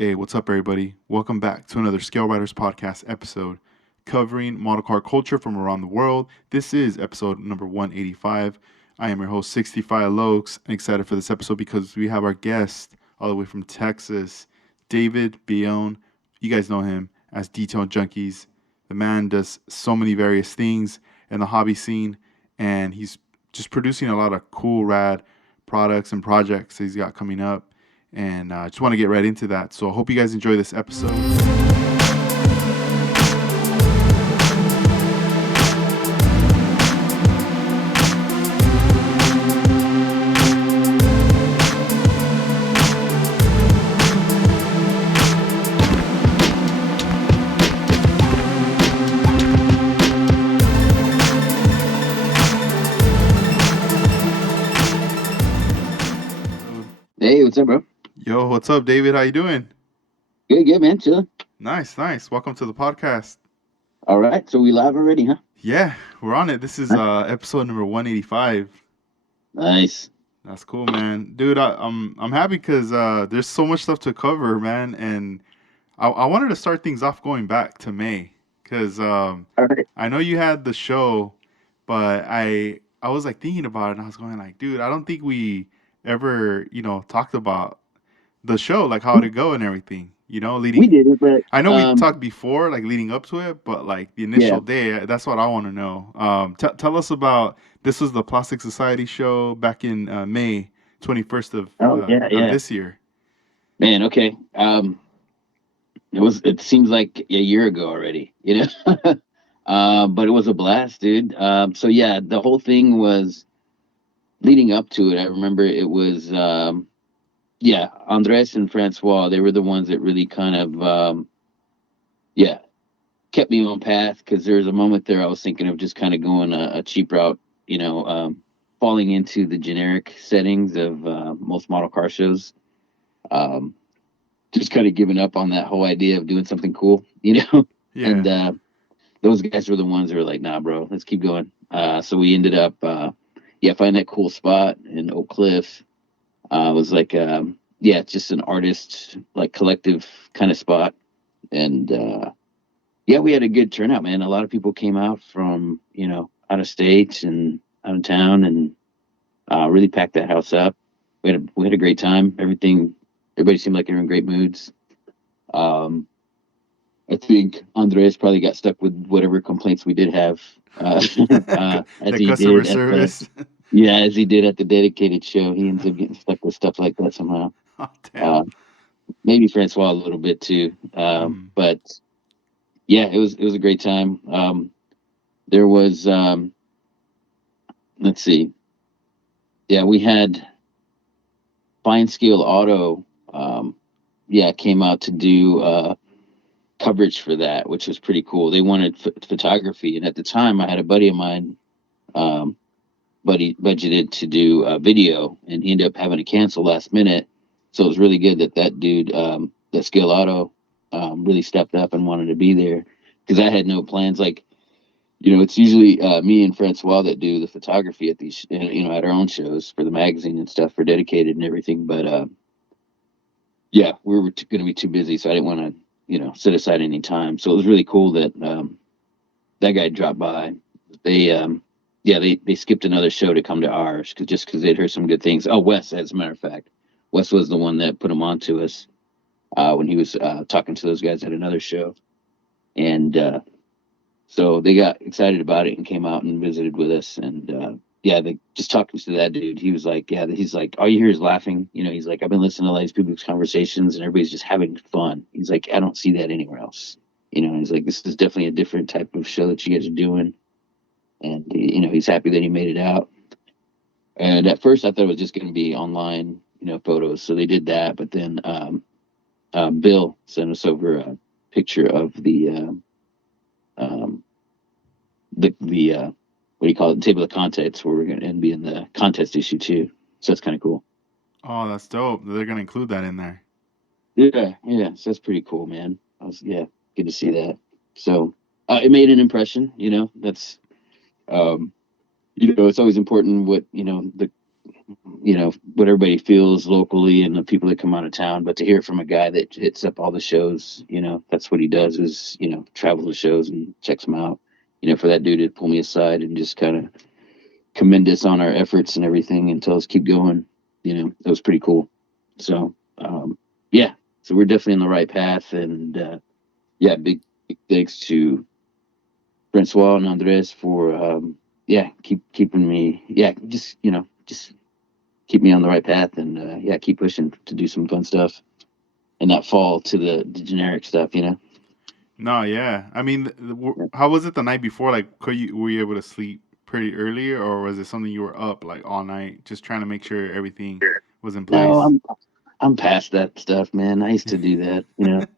Hey, what's up, everybody? Welcome back to another Scale Riders podcast episode covering model car culture from around the world. This is episode number 185. I am your host, 65 Lokes, and excited for this episode because we have our guest all the way from Texas, David Bione. You guys know him as Detail Junkees. The man does so many various things in the hobby scene, and he's just producing a lot of cool, rad products and projects he's got coming up. And I just want to get right into that. So I hope you guys enjoy this episode. Hey, what's up, bro? Yo, what's up, David? How you doing? Good, man. Chilling. Nice. Welcome to the podcast. All right. So we live already, huh? Yeah, we're on it. This is episode number 185. Nice. That's cool, man. Dude, I'm happy because there's so much stuff to cover, man. And I wanted to start things off going back to May because All right. I know you had the show, but I was like thinking about it and I was going like, dude, I don't think we ever, talked about the show, like how to go and everything, We leading. did it, but I know we talked before, like leading up to it, but like the yeah. initial day, that's what I want to know. Tell us about this was the Plastic Society show back in May 21st Oh, of yeah. this year. Man, okay. It seems like a year ago already, you know. But it was a blast, dude. So yeah, the whole thing was leading up to it. I remember it was yeah, Andres and Francois, they were the ones that really kind of yeah, kept me on path because there was a moment there I was thinking of just kind of going a cheap route, you know, falling into the generic settings of most model car shows. Um, just kind of giving up on that whole idea of doing something cool, you know. Yeah. And those guys were the ones that were like, "Nah, bro, let's keep going." So we ended up, yeah, finding that cool spot in Oak Cliff. It was like, yeah, it's just an artist like collective kind of spot, and yeah, we had a good turnout, man. A lot of people came out from, you know, out of state and out of town, and really packed that house up. We had a great time. Everybody seemed like they were in great moods. Um, I think Andres probably got stuck with whatever complaints we did have, as The he customer did at the service. yeah, as he did at the dedicated show. He ends up getting stuck with stuff like that somehow. Oh, damn. Uh, Maybe Francois a little bit too, Mm. but yeah, it was a great time. There was let's see, yeah, we had Fine Scale Auto, yeah, came out to do coverage for that, which was pretty cool. They wanted photography, and at the time, I had a buddy of mine, um, buddy budgeted to do a video, and he ended up having to cancel last minute. So it was really good that that dude, that Scale Auto, really stepped up and wanted to be there because I had no plans. Like, you know, it's usually me and Francois that do the photography at these, you know, at our own shows for the magazine and stuff for dedicated and everything. But yeah, we were going to be too busy, so I didn't want to, you know, set aside any time. So it was really cool that that guy dropped by. They, yeah, they skipped another show to come to ours because they'd heard some good things. Oh, Wes, as a matter of fact, Wes was the one that put him on to us when he was talking to those guys at another show, and so they got excited about it and came out and visited with us. And yeah, they just talking to that dude. He was like, yeah, he's like, all you hear is laughing. You know, he's like, I've been listening to all these people's conversations and everybody's just having fun. He's like, I don't see that anywhere else. You know, he's like, this is definitely a different type of show that you guys are doing. And, you know, he's happy that he made it out. And at first I thought it was just going to be online, you know, photos. So they did that. But then Bill sent us over a picture of um, the what do you call it, table of contents, where we're going to be in the contest issue too. So that's kind of cool. Oh, that's dope. They're gonna include that in there. Yeah. So that's pretty cool, man. Yeah, good to see that. So it made an impression. You know, that's um, you know, it's always important what, you know, what everybody feels locally and the people that come out of town, but to hear it from a guy that hits up all the shows, that's what he does is, travel to shows and checks them out. For that dude to pull me aside and just kind of commend us on our efforts and everything and tell us keep going, that was pretty cool. So, yeah, so we're definitely on the right path. And yeah, big thanks to Francois and Andres for, yeah, keeping me, yeah, just keep me on the right path and yeah, keep pushing to do some fun stuff and not fall to the generic stuff. No, yeah. I mean, Yeah. how was it the night before? Like, were you able to sleep pretty early, or was it something you were up like all night just trying to make sure everything was in No, place? I'm past that stuff, man. I used to do that.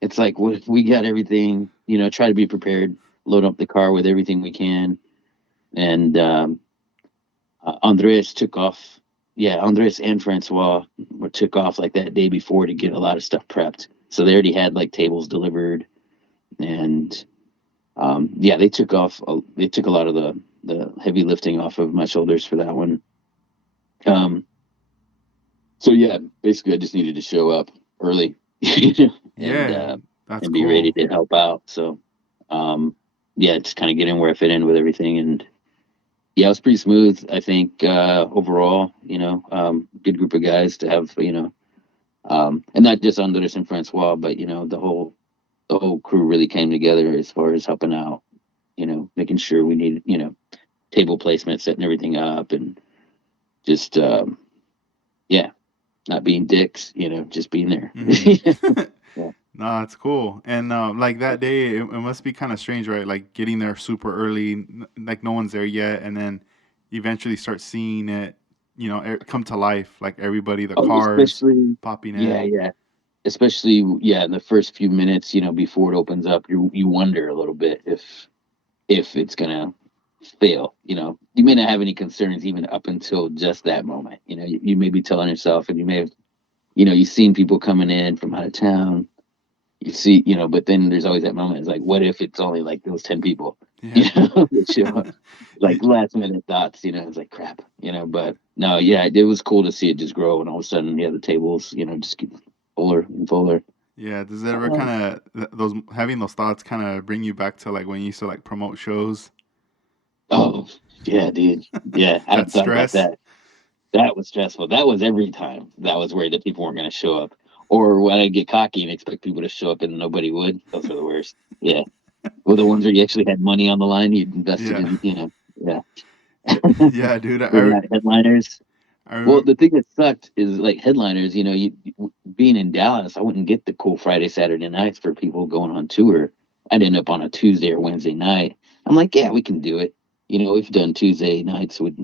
It's like we got everything, try to be prepared, load up the car with everything we can. And Andres took off. Yeah, Andres and Francois took off like that day before to get a lot of stuff prepped. So they already had like tables delivered, and yeah, they took off. They took a lot of the heavy lifting off of my shoulders for that one. Um, so yeah, basically, I just needed to show up early, and Yeah, that's be ready cool. to help out. So, um, yeah, just kind of get in where I fit in with everything, and yeah, it was pretty smooth. I think overall, good group of guys to have, and not just Andres and Francois, but the whole crew really came together as far as helping out. Making sure we needed, table placement, setting everything up, and just yeah, not being dicks. Just being there. Hmm. Yeah. No, that's cool. And like that day, it must be kind of strange, right? Like getting there super early, like no one's there yet, and then eventually start seeing it, come to life. Like everybody, the Oh, cars especially, popping yeah, in. yeah. Especially, yeah, in the first few minutes, before it opens up, you wonder a little bit if it's gonna fail. You may not have any concerns even up until just that moment. You may be telling yourself, and you may have, you've seen people coming in from out of town. You see, but then there's always that moment. It's like, what if it's only like those 10 people? Yeah. That show up? Like last minute thoughts. It's like crap. But no, yeah, it was cool to see it just grow, and all of a sudden, yeah, the tables, just get fuller and fuller. Yeah, does it ever Um, kind of those having those thoughts kind of bring you back to like when you used to like promote shows? oh yeah, dude. Yeah, I That hadn't thought about stress? that. That was stressful. That was every time. That was worried that people weren't going to show up, or when I get cocky and expect people to show up and nobody would. Those are the worst. Yeah, well, the ones where you actually had money on the line, you invested Yeah. in. Yeah, Yeah, dude. bring out headliners. I Well, remember. the thing that sucked is like headliners. Being in Dallas, I wouldn't get the cool Friday, Saturday nights for people going on tour. I'd end up on a Tuesday or Wednesday night. I'm like, yeah, we can do it. We've done Tuesday nights with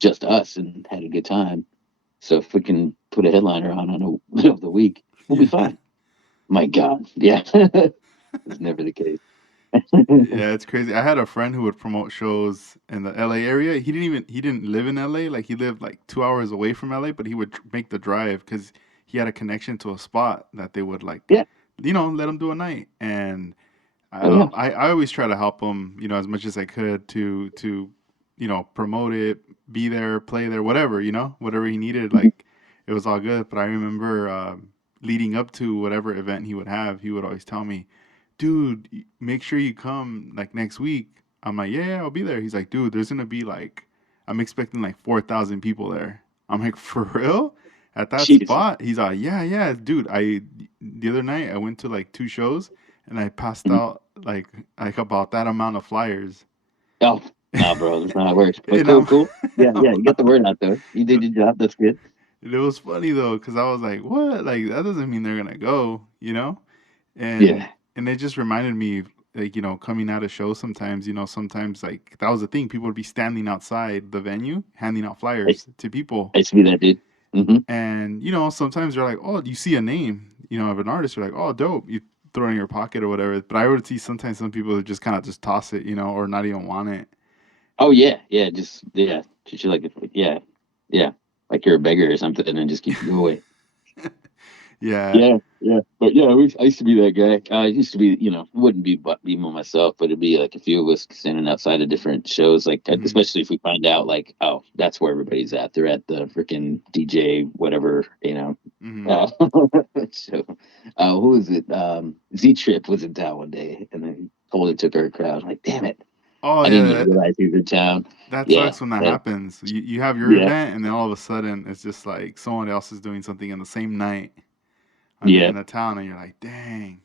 just us and had a good time. So if we can put a headliner on the middle of the week, we'll be Yeah. fine. My God, yeah, it's never the case. Yeah, it's crazy. I had a friend who would promote shows in the LA area. He didn't live in LA. Like he lived like 2 hours away from LA, but he would make the drive because he had a connection to a spot that they would like, Yeah, let him do a night. And oh yeah, I always try to help him, as much as I could to promote it, be there, play there, whatever, whatever he needed. Like it was all good. But I remember leading up to whatever event he would have, he would always tell me, dude, make sure you come like next week. I'm like, yeah, I'll be there. He's like, dude, there's gonna be like, I'm expecting like 4,000 people there. I'm like, for real? At that Jesus. spot? He's like, yeah, yeah, dude. The other night I went to like two shows and I passed Mhm. out like about that amount of flyers. Oh, nah, bro, that's not how it works. But And cool, I'm, cool. Yeah, I'm yeah, you got the word out though. You did your job. That's good. it was funny though, because I was like, what? Like that doesn't mean they're gonna go. and Yeah. and it just reminded me like coming out of shows sometimes sometimes like that was the thing, people would be standing outside the venue handing out I, flyers to people, I used to be that dude. Hmm. and sometimes you're like, oh, you see a name of an artist, you're like, oh, dope, you throw it in your pocket or whatever, but I would see sometimes some people would just kind of just toss it, or not even want it. Oh yeah, yeah, just yeah, treat you like yeah, yeah, like you're a beggar or something, and just keep go away. Yeah. Yeah, yeah, but yeah, I used to be that guy. I used to be, it wouldn't be myself, but it'd be like a few of us standing outside of different shows, like Hmm. especially if we find out, like, oh, that's where everybody's at. They're at the freaking DJ, whatever, Hmm. Uh, so, who was it? Z Trip was in town one day, and then totally took our crowd. Like, damn it, Oh I didn't yeah, even realize he was in town. that Yeah, sucks when that yeah, happens. You have your yeah, event, and then all of a sudden it's just like someone else is doing something in the same night yeah, in the town, and you're like, dang.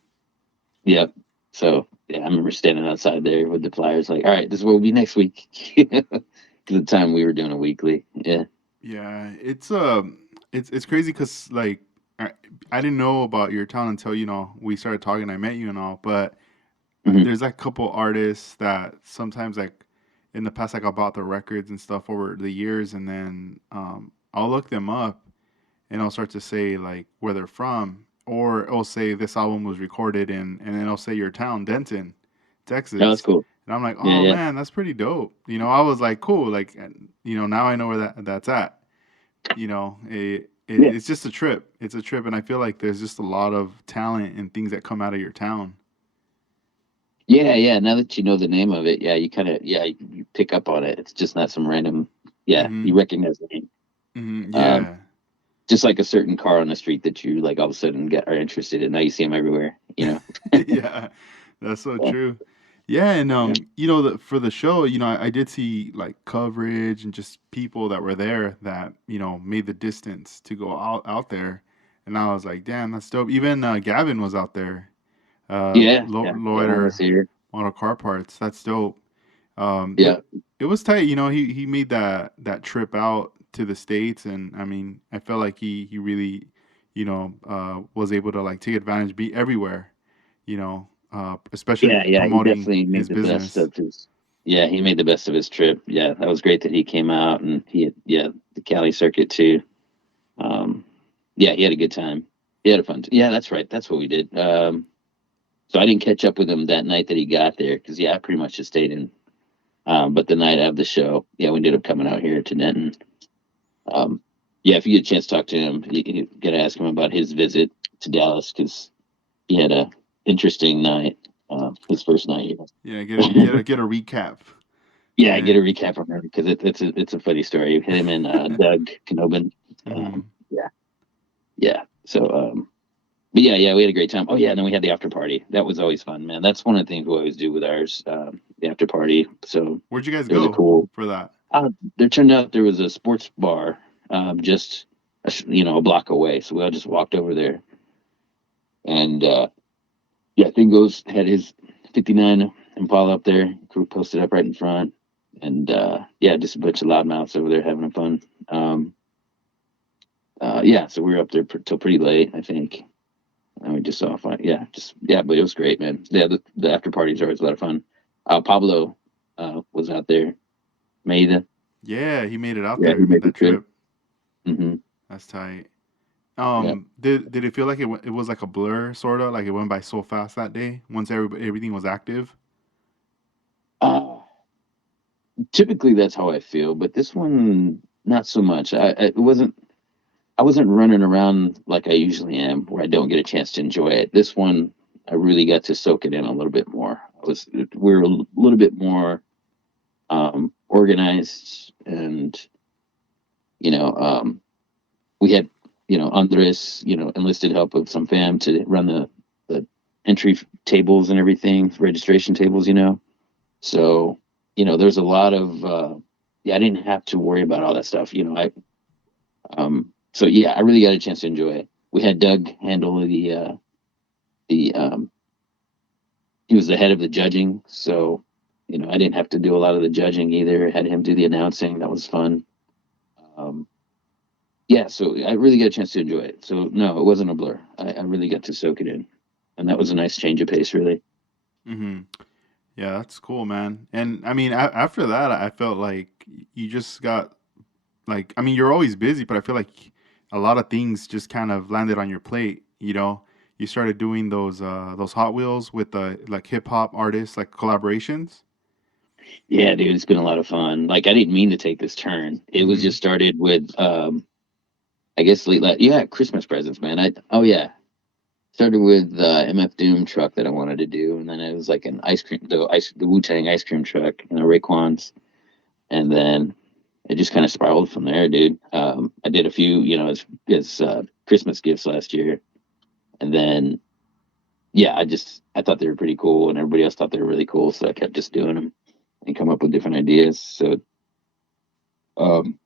yeah. So yeah, I remember standing outside there with the flyers, like, all right, this is what will be next week. Because the time we were doing a weekly. Yeah. Yeah, it's crazy because like I, I didn't know about your town until we started talking. I met you and all, but Hmm. there's like a couple artists that sometimes like in the past like I bought the records and stuff over the years, and then I'll look them up and I'll start to say like where they're from, or it'll say this album was recorded in, and then it'll say your town, Denton, That was Texas. cool. And I'm like, Yeah, oh yeah, man, that's pretty dope. I was like, cool, like now I know where that's at. yeah, It's just a trip. It's a trip, and I feel like there's just a lot of talent and things that come out of your town. yeah, yeah. Now that you know the name of it, yeah, you kind of, yeah, you pick up on it. It's just not some random. Yeah, Hmm. you recognize the name. Um, Yeah. just like a certain car on the street that you like all of a sudden are interested in. Now you see them everywhere. Yeah, that's so Yeah, true. Yeah, and yeah, for the show, I did see like coverage and just people that were there that made the distance to go out there, and I was like, damn, that's dope. Even Gavin was out there, yeah, yeah. Gavin was Loiter here. Model Car Parts. That's dope. Yeah, It was tight. He made that trip out to the States, and I mean, I felt like he really, was able to like take advantage, be everywhere, especially yeah, yeah. He promoting definitely his made the best business. of his. Yeah, he made the best of his trip. Yeah, that was great that he came out and yeah, the Cali circuit too. Um, yeah, he had a good time. He had a fun. Yeah, that's right. That's what we did. So I didn't catch up with him that night that he got there because yeah, I pretty much just stayed in. But the night of the show, yeah, we ended up coming out here to Denton. Um, yeah, if you get a chance to talk to him, you got to ask him about his visit to Dallas because he had a interesting night. His first night Yeah, here. get a recap. Yeah, Yeah. get a recap from him because it's a funny story. Him and Doug Knobin. Hmm. Yeah, yeah. So but yeah, yeah, we had a great time. Oh yeah, and then we had the after party. That was always fun, man. That's one of the things we always do with ours, the after party. So Where'd you guys there was a go cool. for that? There turned out there was a sports bar, just a block away. So we all just walked over there, and yeah, Thingo's had his '59 Impala up there, crew posted up right in front, and yeah, just a bunch of loudmouths over there having fun. Um, yeah, so we were up there till pretty late, I think. And we just saw fun. Yeah, but it was great, man. Yeah, the after parties are always a lot of fun. Pablo was out there. Made Yeah, he made it out Yeah, there. he He made made the that trip. trip. Hmm. That's tight. Yeah. Did it feel like it was like a blur, sort of like it went by so fast that day once everything was active? Uh, typically that's how I feel, but this one not so much. I wasn't running around like I usually am, where I don't get a chance to enjoy it. This one I really got to soak it in a little bit more. We were a little bit more organized, and you know, we had Andres enlisted help of some fam to run the entry tables and everything, registration tables. So there's a lot of yeah, I didn't have to worry about all that stuff. I so yeah, I really got a chance to enjoy it. We had Doug handle the he was the head of the judging, so I didn't have to do a lot of the judging either. I had him do the announcing. That was fun. Um, yeah, so I really got a chance to enjoy it. So no, it wasn't a blur. I really got to soak it in, and that was a nice change of pace, really. Hmm. Yeah, that's cool, man. And I mean, after that, I felt like you just got like, I mean, you're always busy, but I feel like a lot of things just kind of landed on your plate. You started doing those Hot Wheels with the like hip hop artists, like collaborations. Yeah, dude, it's been a lot of fun. Like I didn't mean to take this turn. It was Hmm. just started with I guess yeah, Christmas presents, man. Oh yeah, started with MF Doom truck that I wanted to do, and then it was like an ice cream, the Wu Tang ice cream truck, Raekwon's, and then it just kind of spiraled from there, dude. I did a few, as Christmas gifts last year, and then yeah, I thought they were pretty cool, and everybody else thought they were really cool, so I kept just doing them and come up with different ideas. So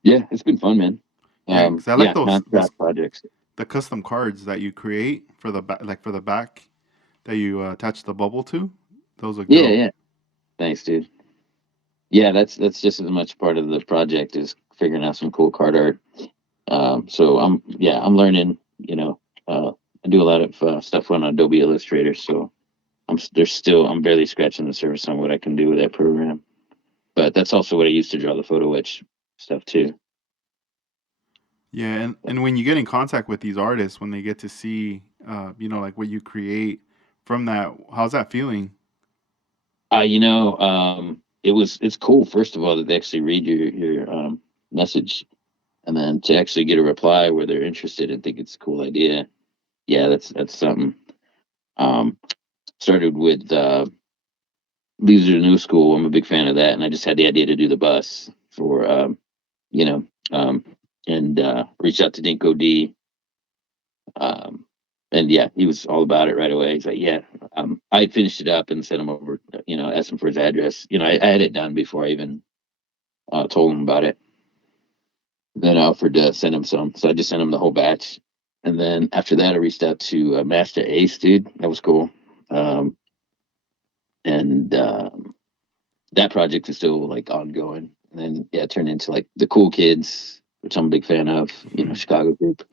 yeah, it's been fun, man. Yeah, because I like Yeah, those nonstop projects. the custom cards that you create for the back, like for the back that you attach the bubble to. Those look Yeah, dope. yeah. Thanks, dude. Yeah, that's just as much part of the project as figuring out some cool card art. So I'm learning. I do a lot of stuff on Adobe Illustrator, so I'm barely scratching the surface on what I can do with that program. But that's also what I use to draw the photo etch stuff too. Yeah, and when you get in contact with these artists, when they get to see, like what you create from that, how's that feeling? It's cool. First of all, that they actually read your message, and then to actually get a reply where they're interested and think it's a cool idea. Yeah, that's something. Um, Started with Leaves of the New School. I'm a big fan of that, and I just had the idea to do the bus for you know, and reached out to Dinko D. Um, and yeah, he was all about it right away. He's like, yeah, I had finished it up and sent him over, asked him for his address. I had it done before I even told him about it. Then I offered to send him some, so I just sent him the whole batch. And then after that, I reached out to Master Ace, dude. That was cool. Um, and that project is still like ongoing. And then yeah, it turned into like the Cool Kids, which I'm a big fan of. Chicago group.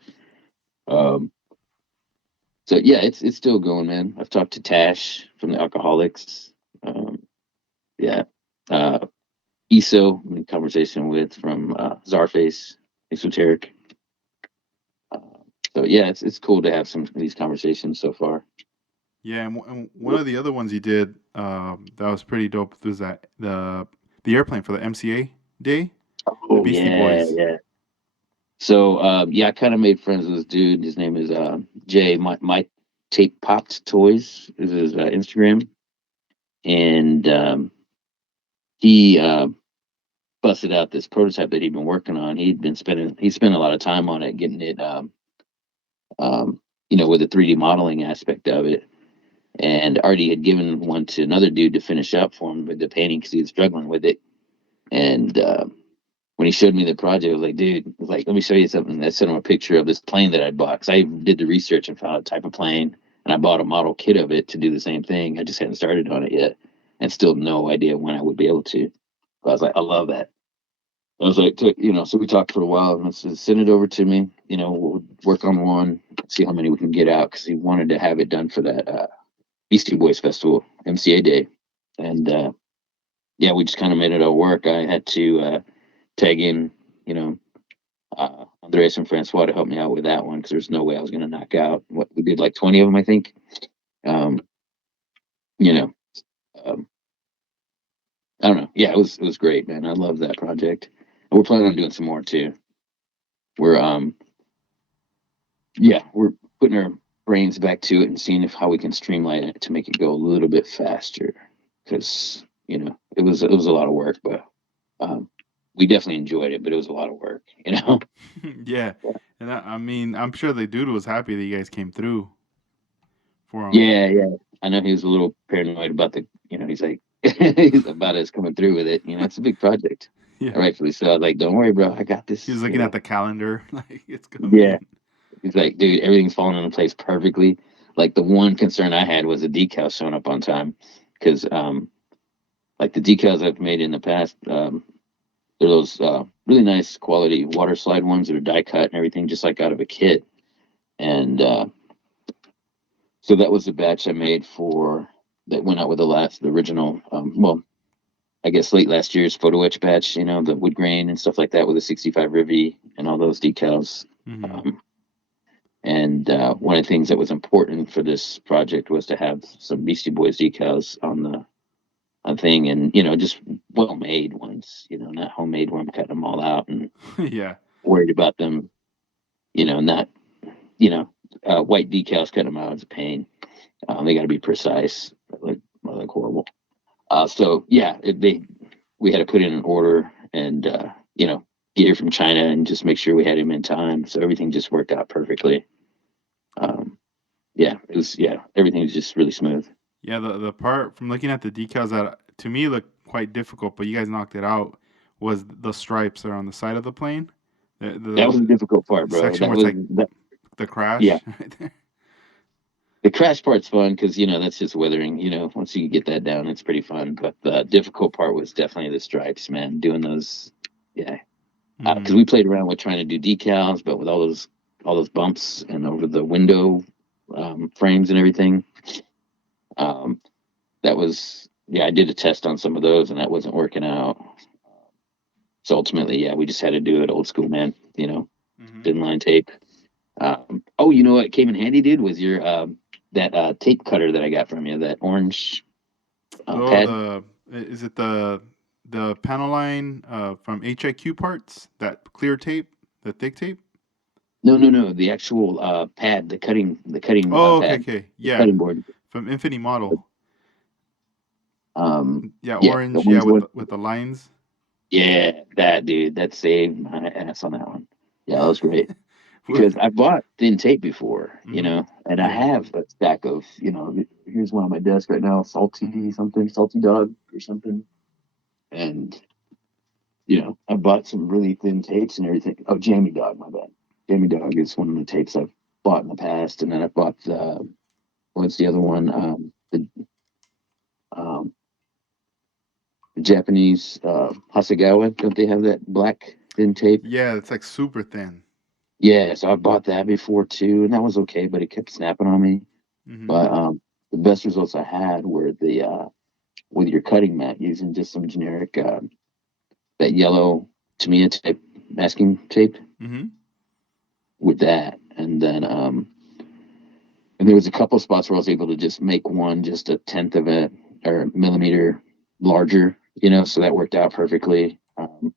Um, so yeah, it's still going, man. I've talked to Tash from the Alcoholics. Um, yeah, uh, ESO, I'm in conversation with from Czarface, Esoteric. Uh, so yeah, it's cool to have some of these conversations so far. Yeah, and one of the other ones you did that was pretty dope was that the airplane for the MCA day, the Oh Beastie yeah, Boys. yeah. So yeah, I kind of made friends with this dude. His name is Jay. My tape popped toys is his Instagram, and he busted out this prototype that he'd been working on. He spent a lot of time on it, getting it um, with the 3D modeling aspect of it. And Artie had given one to another dude to finish up for him with the painting because he was struggling with it. And when he showed me the project, I was like, dude, I was like, let me show you something. I sent him a picture of this plane that I'd bought because I did the research and found a type of plane, and I bought a model kit of it to do the same thing. I just hadn't started on it yet, and still no idea when I would be able to. But I was like, I love that. I was like, so we talked for a while, and I said, send it over to me. We'll work on one, see how many we can get out because he wanted to have it done for that Beastie Boys Festival, MCA Day, and yeah, we just kind of made it all work. I had to tag in, you know, Andres and Francois to help me out with that one because there's no way I was going to knock out. What we did, like 20 of them, I think. Um, you know, um, I don't know. Yeah, it was great, man. I love that project. And we're planning on doing some more too. We're yeah, we're putting our brains back to it and seeing if how we can streamline it to make it go a little bit faster because it was a lot of work, but um, we definitely enjoyed it, but it was a lot of work, Yeah, and I mean, I'm sure the dude was happy that you guys came through for him. Yeah, yeah. I know he was a little paranoid about he's like, he's about us coming through with it. It's a big project. Yeah, Rightfully so. I was like, don't worry, bro. I got he was this. looking at the calendar like it's Yeah. coming. He's like, dude, everything's falling into place perfectly. Like the one concern I had was the decals showing up on time. Because like the decals I've made in the past, they're those really nice quality water slide ones that are die cut and everything, just like out of a kit. And so that was the batch I made for that went out with the original. Well, I guess late last year's photo etch batch, the wood grain and stuff like that with the 65 Rivi and all those decals. Hmm. Um, and one of the things that was important for this project was to have some Beastie Boys decals on the thing, and just well made ones, not homemade where I'm cutting them all out and Yeah, worried about them, not, white decals cut them out. It's a pain. They got to be precise. Like horrible. So yeah, we had to put in an order and get here from China and just make sure we had him in time. So everything just worked out perfectly. Um, everything was just really smooth. Yeah, the part from looking at the decals that to me looked quite difficult, but you guys knocked it out, was the stripes that are on the side of the plane. The That was the the, difficult part, the bro. section That where it's was like that. the Yeah, crash right there. the crash part's fun because that's just weathering. Once you get that down, it's pretty fun. But the difficult part was definitely the stripes, man. Doing those, yeah, because Mm-hmm. we played around with trying to do decals, but with all those bumps and over the window frames and everything, um, that was yeah. I did a test on some of those, and that wasn't working out. So ultimately, yeah, we just had to do it old school, man. Mm-hmm. Thin line tape. Oh, you know what came in handy, dude, was your that tape cutter that I got from you, that orange Oh, pad. the is it the panel line from HIQ parts, that clear tape, the thick tape? No, no, no, the actual pad, the cutting Oh, okay, pad, okay, the yeah, cutting board. from Infinity Model. Yeah, Yeah, the orange. Yeah, orange with one. the lines. Yeah, that dude, that saved my ass on that one. Yeah, that was great because I bought thin tape before, Mm-hmm. and I Yeah. have a stack of, here's one on my desk right now, salty something, salty dog or something, and I bought some really thin tapes and everything. Oh, Jamie Dog, my bad. Jamie Dog is one of the tapes I've bought in the past, and then I bought what's the other one? Um, the Japanese Hasegawa. Don't they have that black thin tape? Yeah, it's like super thin. Yeah, so I bought that before too, and that was okay, but it kept snapping on me. Mm-hmm. But the best results I had were the with your cutting mat using just some generic that yellow Tamiya type masking tape Mm-hmm. with that, and there was a couple of spots where I was able to just make one just a tenth of it or a millimeter larger, so that worked out perfectly.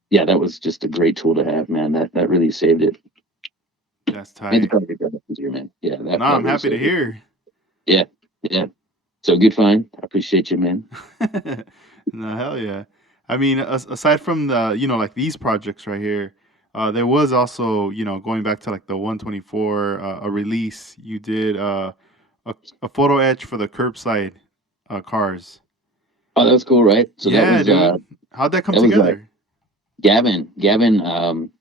Yeah, that was just a great tool to have, man. That really saved it. That's Made the tight. project that much easier, man. Yeah, No, that I'm really happy to saved it. hear. Yeah, yeah. So good find. I appreciate you, man. No, hell yeah. I mean, aside from the, like these projects right here, there was also, going back to like the 124, a release you did, a photo etch for the curbside cars. Oh, that was cool, right? So that Yeah, was dude. How'd that come that was together? Gavin. Gavin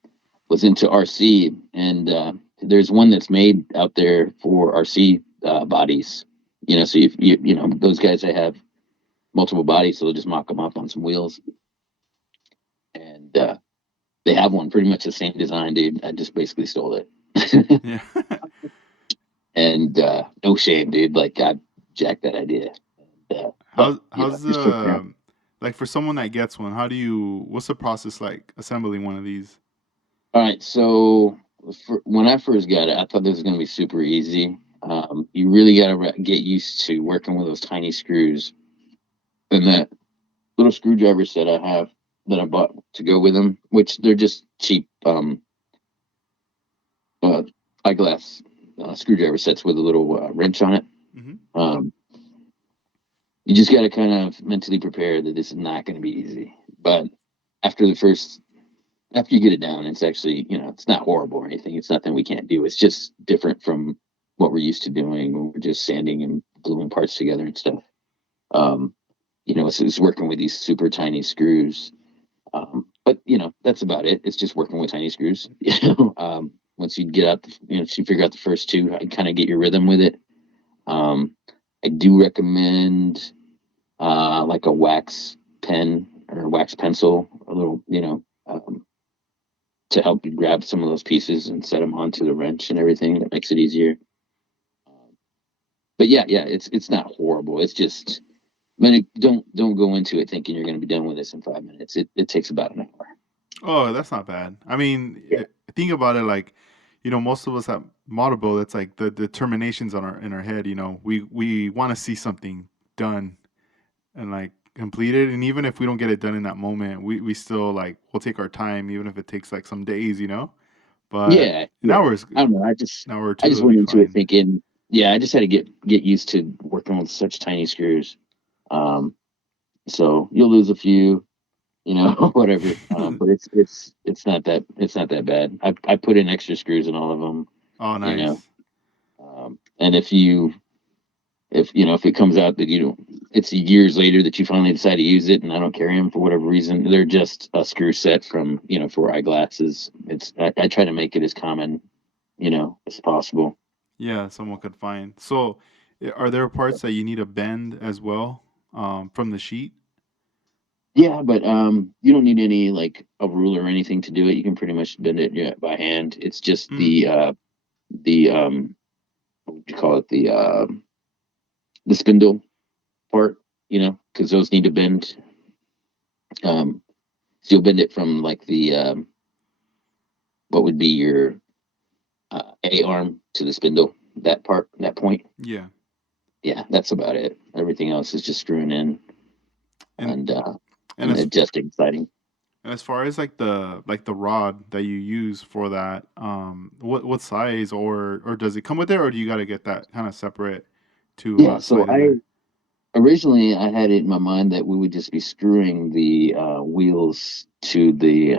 was into RC, and there's one that's made out there for RC bodies. So those guys that have multiple bodies, so they'll just mock them up on some wheels, and they have one pretty much the same design, dude. I just basically stole it, Yeah. and no shame, dude. Like I jacked that idea, but How's just took me out. the like for someone that gets one, what's the process like assembling one of these? All right, so when I first got it, I thought this was going to be super easy. You really got to get used to working with those tiny screws and that little screwdriver set I have that I bought to go with them, which they're just cheap uh, eyeglass screwdriver sets with a little wrench on it. Hmm. Um, you just got to kind of mentally prepare that this is not going to be easy. But after the first, after you get it down, it's actually, it's not horrible or anything. It's nothing we can't do. It's just different from what we're used to doing when we're just sanding and gluing parts together and stuff. Um, it's working with these super tiny screws. But that's about it. It's just working with tiny screws. Once you get out, once you figure out the first two, I kind of get your rhythm with it. Um, I do recommend like a wax pen or wax pencil, a little, to help you grab some of those pieces and set them onto the wrench and everything. That makes it easier. But yeah, it's not horrible. It's just, don't go into it thinking you're going to be done with this in 5 minutes. It takes about an hour. Oh, that's not bad. I mean, Yeah. think about it like, most of us at model build, it's like the determinations on our in our head. We want to see something done and like completed, and even if we don't get it done in that moment, we still like we'll take our time, even if it takes like some days. But Yeah, an yeah. hour is I don't know. an hour or I two. just It'll went be into it fine. thinking, yeah, I just had to get used to working with such tiny screws. Um, so you'll lose a few, whatever. But it's not that bad. I put in extra screws in all of them, Oh, you know. nice. And if it comes out that it's years later that you finally decide to use it, and I don't carry them for whatever reason, they're just a screw set from for eyeglasses. I try to make it as common as possible. Yeah, someone could find. So, are there parts that you need to bend as well, from the sheet? Yeah, but you don't need any like a ruler or anything to do it. You can pretty much bend it, yeah, by hand. It's just Mm, the what would you call it, the spindle part, because those need to bend. Um, so you'll bend it from like the what would be your A arm to the spindle, that part, that point. yeah. Yeah, that's about it. Everything else is just screwing in And and uh, and and as adjusting siding. and as far as like the rod that you use for that, what size, or does it come with it, or do you got to get that kind of separate to Yeah, so slide in there? originally I had it in my mind that we would just be screwing the wheels to the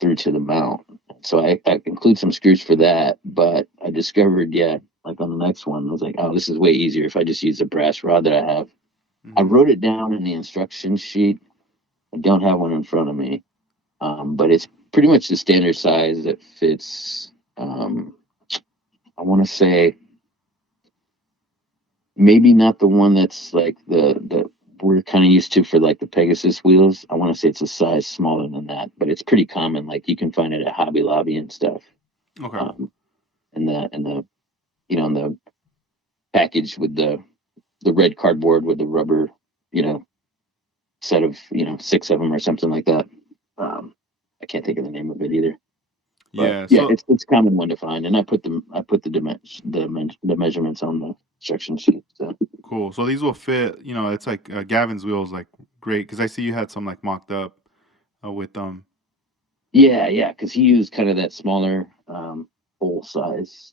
through to the mount. So I include some screws for that, but I discovered, yeah, like on the next one, I was like, oh, this is way easier if I just use the brass rod that I have. I Hmm. wrote it down in the instruction sheet. I don't have one in front of me, but it's pretty much the standard size that fits. I want to say maybe not the one that's like the we're kind of used to for like the Pegasus wheels. I want to say it's a size smaller than that, but it's pretty common. Like you can find it at Hobby Lobby and stuff. Okay. Um, and the in the package with the red cardboard with the rubber, you know, set of six of them or something like that. Um, I can't think of the name of it either. But Yeah. yeah, So it's common one to find, and I put the measurements on the instruction sheet. So cool. So these will fit. It's like Gavin's wheels, like great because I see you had some like mocked up with them. yeah, because he used kind of that smaller bowl size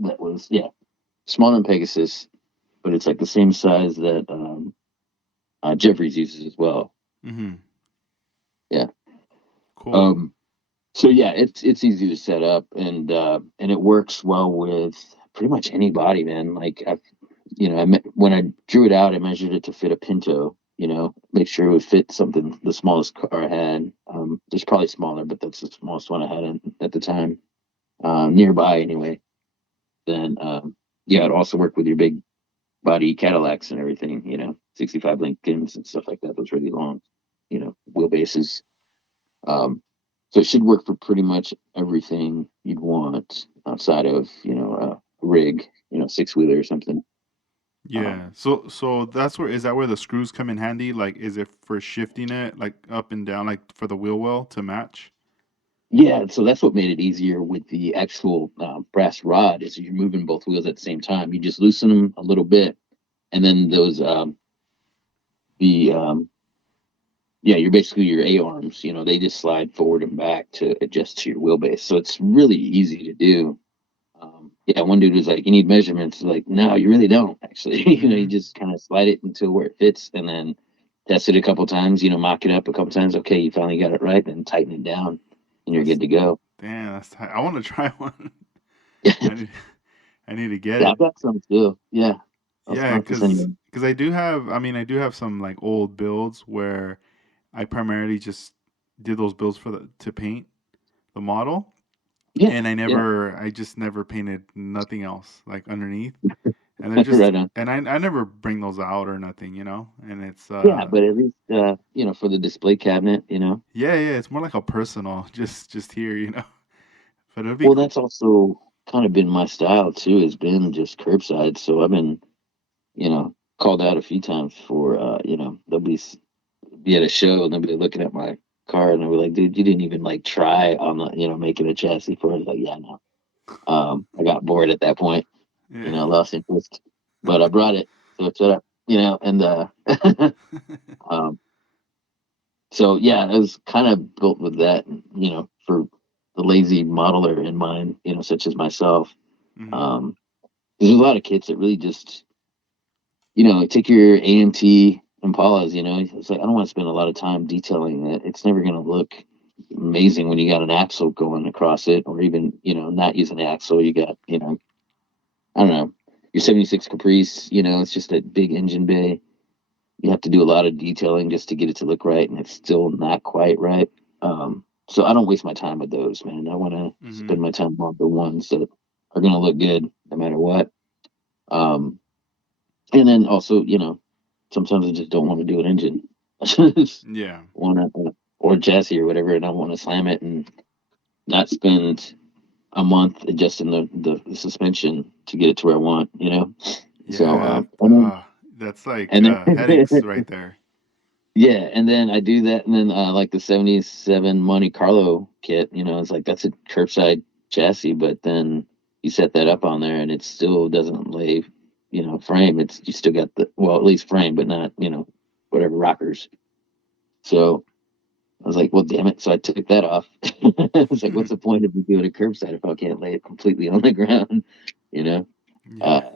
that was, yeah, smaller than Pegasus, but it's like the same size that Jeffries uses as well. Hmm. Yeah. Cool. Um, so yeah, it's easy to set up, and it works well with pretty much any body, man. Like when I drew it out, I measured it to fit a Pinto. Make sure it would fit something, the smallest car I had. There's probably smaller, but that's the smallest one I had at the time, nearby anyway. Then yeah, it also work with your big body Cadillacs and everything, 65 Lincolns and stuff like that, those really long, wheelbases. Um, so it should work for pretty much everything you'd want outside of, a rig, six wheeler or something. Um, Yeah. So that's where is that where the screws come in handy? Like, is it for shifting it like up and down, like for the wheel well to match? yeah, so that's what made it easier with the actual brass rod is you're moving both wheels at the same time. You just loosen them a little bit, and then those the yeah, you're basically your A arms, they just slide forward and back to adjust to your wheelbase. So it's really easy to do. Yeah, one dude was like, "You need measurements." Like, no, you really don't actually. You Hmm. just kind of slide it until where it fits, and then test it a couple times. Mock it up a couple times. Okay, you finally got it right. Then tighten it down, and you're That's good to go. damn. That's tight. I want to try one. I need I need to get Yeah, it. I've got some too. Yeah, I'll Yeah, have to send cause you. cause I do have. I mean, I do have some like old builds where I primarily just did those builds for the to paint the model, Yeah, and yeah, I just never painted nothing else like underneath, and they're just, right on. and I never bring those out or nothing, and it's Yeah, but at least for the display cabinet, yeah, yeah, it's more like a personal, just here, but it'd be Well, cool. that's also kind of been my style too. Has been just curbside. So I've been, called out a few times for, they'll be at a show and they'll be looking at my car and they'll be like, "Dude, you didn't even like try on the, making a chassis for it." Like, yeah, no. I got bored at that point, Yeah. lost interest, but I brought it, so shut up, and um, so yeah, it was kind of built with that, for. the lazy modeler in mind, such as myself. Mm-hmm. Um, there's a lot of kits that really just, take your AMT Impalas, it's like I don't want to spend a lot of time detailing it. It's never going to look amazing when you got an axle going across it, or even, not using the axle. You got, I don't know, your 76 Caprice, it's just a big engine bay. You have to do a lot of detailing just to get it to look right, and it's still not quite right. So I don't waste my time with those, man. I want to Mm-hmm. spend my time on the ones that are going to look good no matter what. Um, and then also, sometimes I just don't want to do an engine. I just Yeah. want to, or chassis or whatever, and I want to slam it and not spend a month adjusting the suspension to get it to where I want. So, Yeah. That's like and headaches then, right there. yeah, and then I do that, and then like the '77 Monte Carlo kit, it's like that's a curbside chassis, but then you set that up on there, and it still doesn't lay, frame. It's you still got the well, at least frame, but not whatever rockers. So I was like, well, damn it! So I took that off. I was like, what's the point of me doing a curbside if I can't lay it completely on the ground? You know. Yeah. Uh,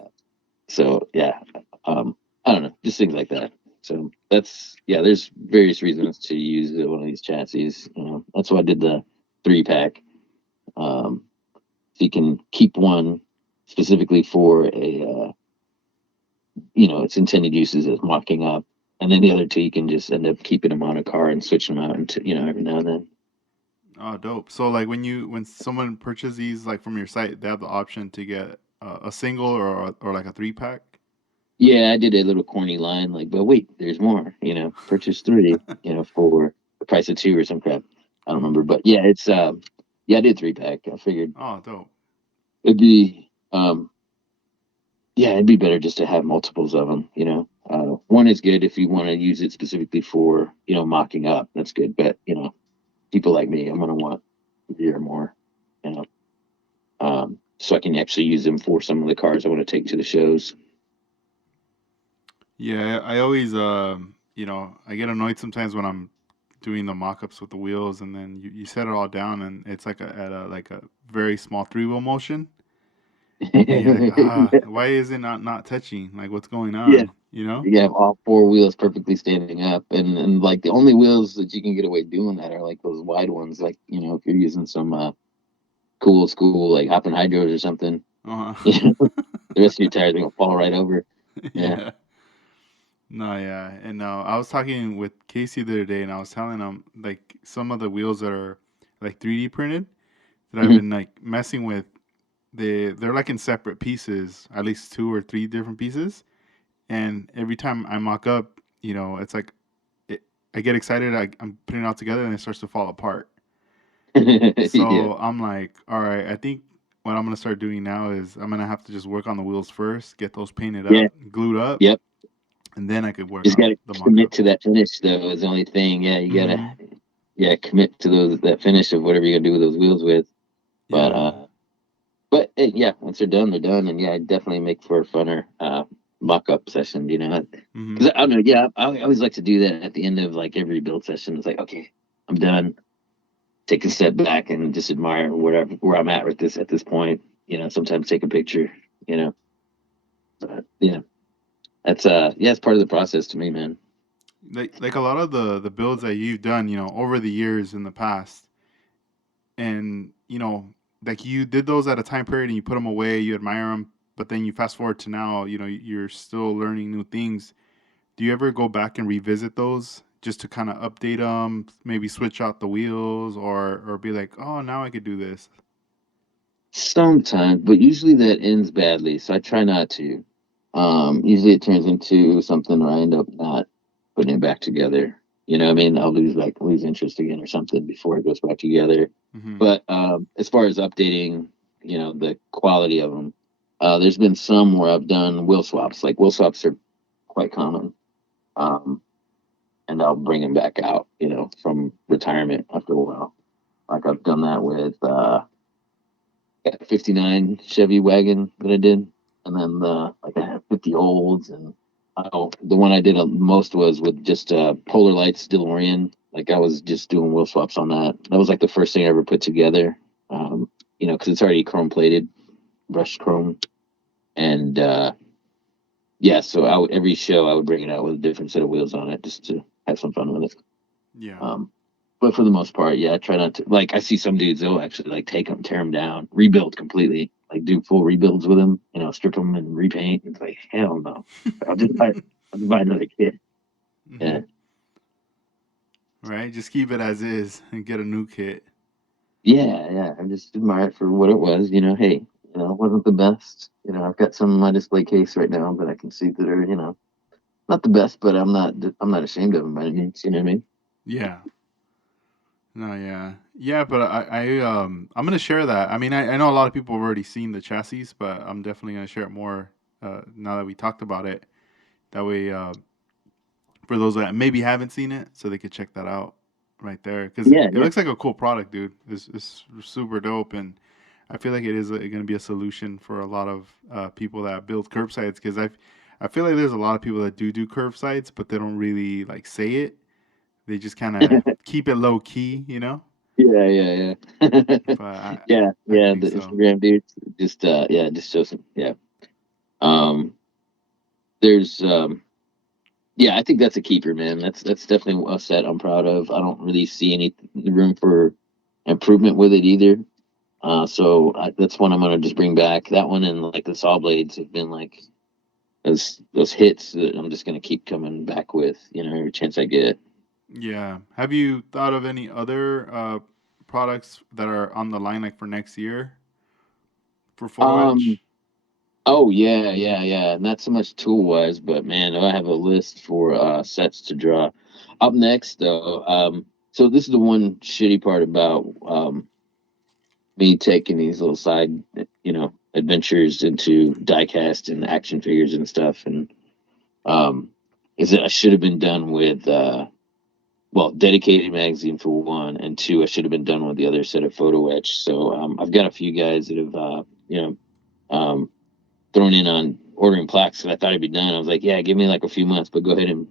so yeah, I don't know, just things like that. So that's yeah. There's various reasons to use one of these chassis. That's why I did the 3 pack. So you can keep one specifically for its intended uses as mocking up, and then the other two you can just end up keeping them on a car and switching them out into every now and then. Oh, dope. So like when someone purchases these like from your site, they have the option to get a single or like a 3 pack. Yeah, I did a little corny line like, but wait, there's more. Purchase three, for the price of two or some crap. I don't Mm-hmm. remember, but yeah, it's yeah, I did 3 pack. I figured Oh, dope. it'd be yeah, it'd be better just to have multiples of them. One is good if you want to use it specifically for mocking up. That's good, but people like me, I'm gonna want 3 or more. You know, so I can actually use them for some of the cars I want to take to the shows. Yeah, I always I get annoyed sometimes when I'm doing the mock-ups with the wheels and then you set it all down and it's like at a like a very small three-wheel motion and you're like, why is it not touching? Like what's going Yeah, on? You know? you have all 4 wheels perfectly standing up, and like the only wheels that you can get away doing that are like those wide ones. Like if you're using some cool school like hopping hydros or something, you Uh-huh. know, the rest of your tires are gonna fall right over. Yeah. Yeah. No, yeah. And I was talking with Casey the other day and I was telling him like some of the wheels that are like 3D printed that I've Hmm. been like messing with, they're like in separate pieces, at least two or three different pieces. And every time I mock up, it's like it, I get excited. I'm putting it all together, and it starts to fall apart. Yeah. So I'm like, all right, I think what I'm gonna start doing now is I'm gonna have to just work on the wheels first, get those painted Yeah. up, glued up, Yep. and then I could work Just on gotta the mock commit up. to that finish though is the only thing. Yeah, you gotta Hmm. commit to that finish of whatever you're gonna do with those wheels with. But Yeah. yeah, once they're done, they're done, and yeah, it definitely make for a funner mock up session. Hmm. Because I don't know, yeah, I always like to do that at the end of like every build session. It's like, okay, I'm done. Take a step back and just admire where I'm at at this point. Sometimes take a picture. You know, but yeah, that's yeah, it's part of the process to me, man. Like a lot of the builds that you've done, over the years in the past, and like you did those at a time period and you put them away, you admire them, but then you fast forward to now, you're still learning new things. Do you ever go back and revisit those just to kind of update them, maybe switch out the wheels, or be like, oh, now I could do this? Sometimes, but usually that ends badly, so I try not to. Usually it turns into something where I end up not putting it back together. What I mean? I'll lose interest again or something before it goes back together. Hmm. But as far as updating, the quality of them, there's been some where I've done wheel swaps. Like wheel swaps are quite common, um, and I'll bring them back out, from retirement after a while. Like I've done that with got a '59 Chevy wagon that I did, and then like I have 50 olds, and the one I did most was with just Polar Lights DeLorean. Like I was just doing wheel swaps on that. That was like the first thing I ever put together. Because it's already chrome plated, brushed chrome, and yeah. So every show I would bring it out with a different set of wheels on it just to have some fun with it. Yeah. But for the most part, yeah, I try not to like. I see some dudes they'll actually like take them, tear them down, rebuild completely, like do full rebuilds with them, strip them and repaint. It's like hell no. I'll just buy another kit. Hmm. Yeah, Right. Just keep it as is and get a new kit. yeah. I just admire it for what it was. Hey, it wasn't the best. I've got some in my display case right now that I can see that are not the best, but I'm not ashamed of them by any means. You know what I mean? Yeah. No, yeah, yeah, but I'm gonna share that. I mean, I know a lot of people have already seen the chassis, but I'm definitely gonna share it more now that we talked about it. That way, for those that maybe haven't seen it, so they could check that out right there because Yeah, it yeah. looks like a cool product, dude. It's super dope, and I feel like it is going to be a solution for a lot of people that build curbsides because I feel like there's a lot of people that do curbsides, but they don't really like say it. They just kind of keep it low key, you know. Yeah. But I Yeah. think The so. Instagram dude just yeah, just shows some yeah. Um, there's yeah, I think that's a keeper, man. That's definitely a set I'm proud of. I don't really see any room for improvement with it either. That's one I'm gonna just bring back. That one and like the saw blades have been like those hits that I'm just gonna keep coming back with, every chance I get. Yeah. Have you thought of any other products that are on the line like for next year for photo Um, etch? oh yeah. Not so much tool wise, but man, I have a list for sets to draw. Up next though, so this is the one shitty part about me taking these little side, adventures into diecast and action figures and stuff, and um, is that I should have been done with well, dedicated magazine for one, and two, I should have been done with the other set of photo etch. So I've got a few guys that have um, thrown in on ordering plaques because I thought I'd be done. I was like, yeah, give me like a few months, but go ahead and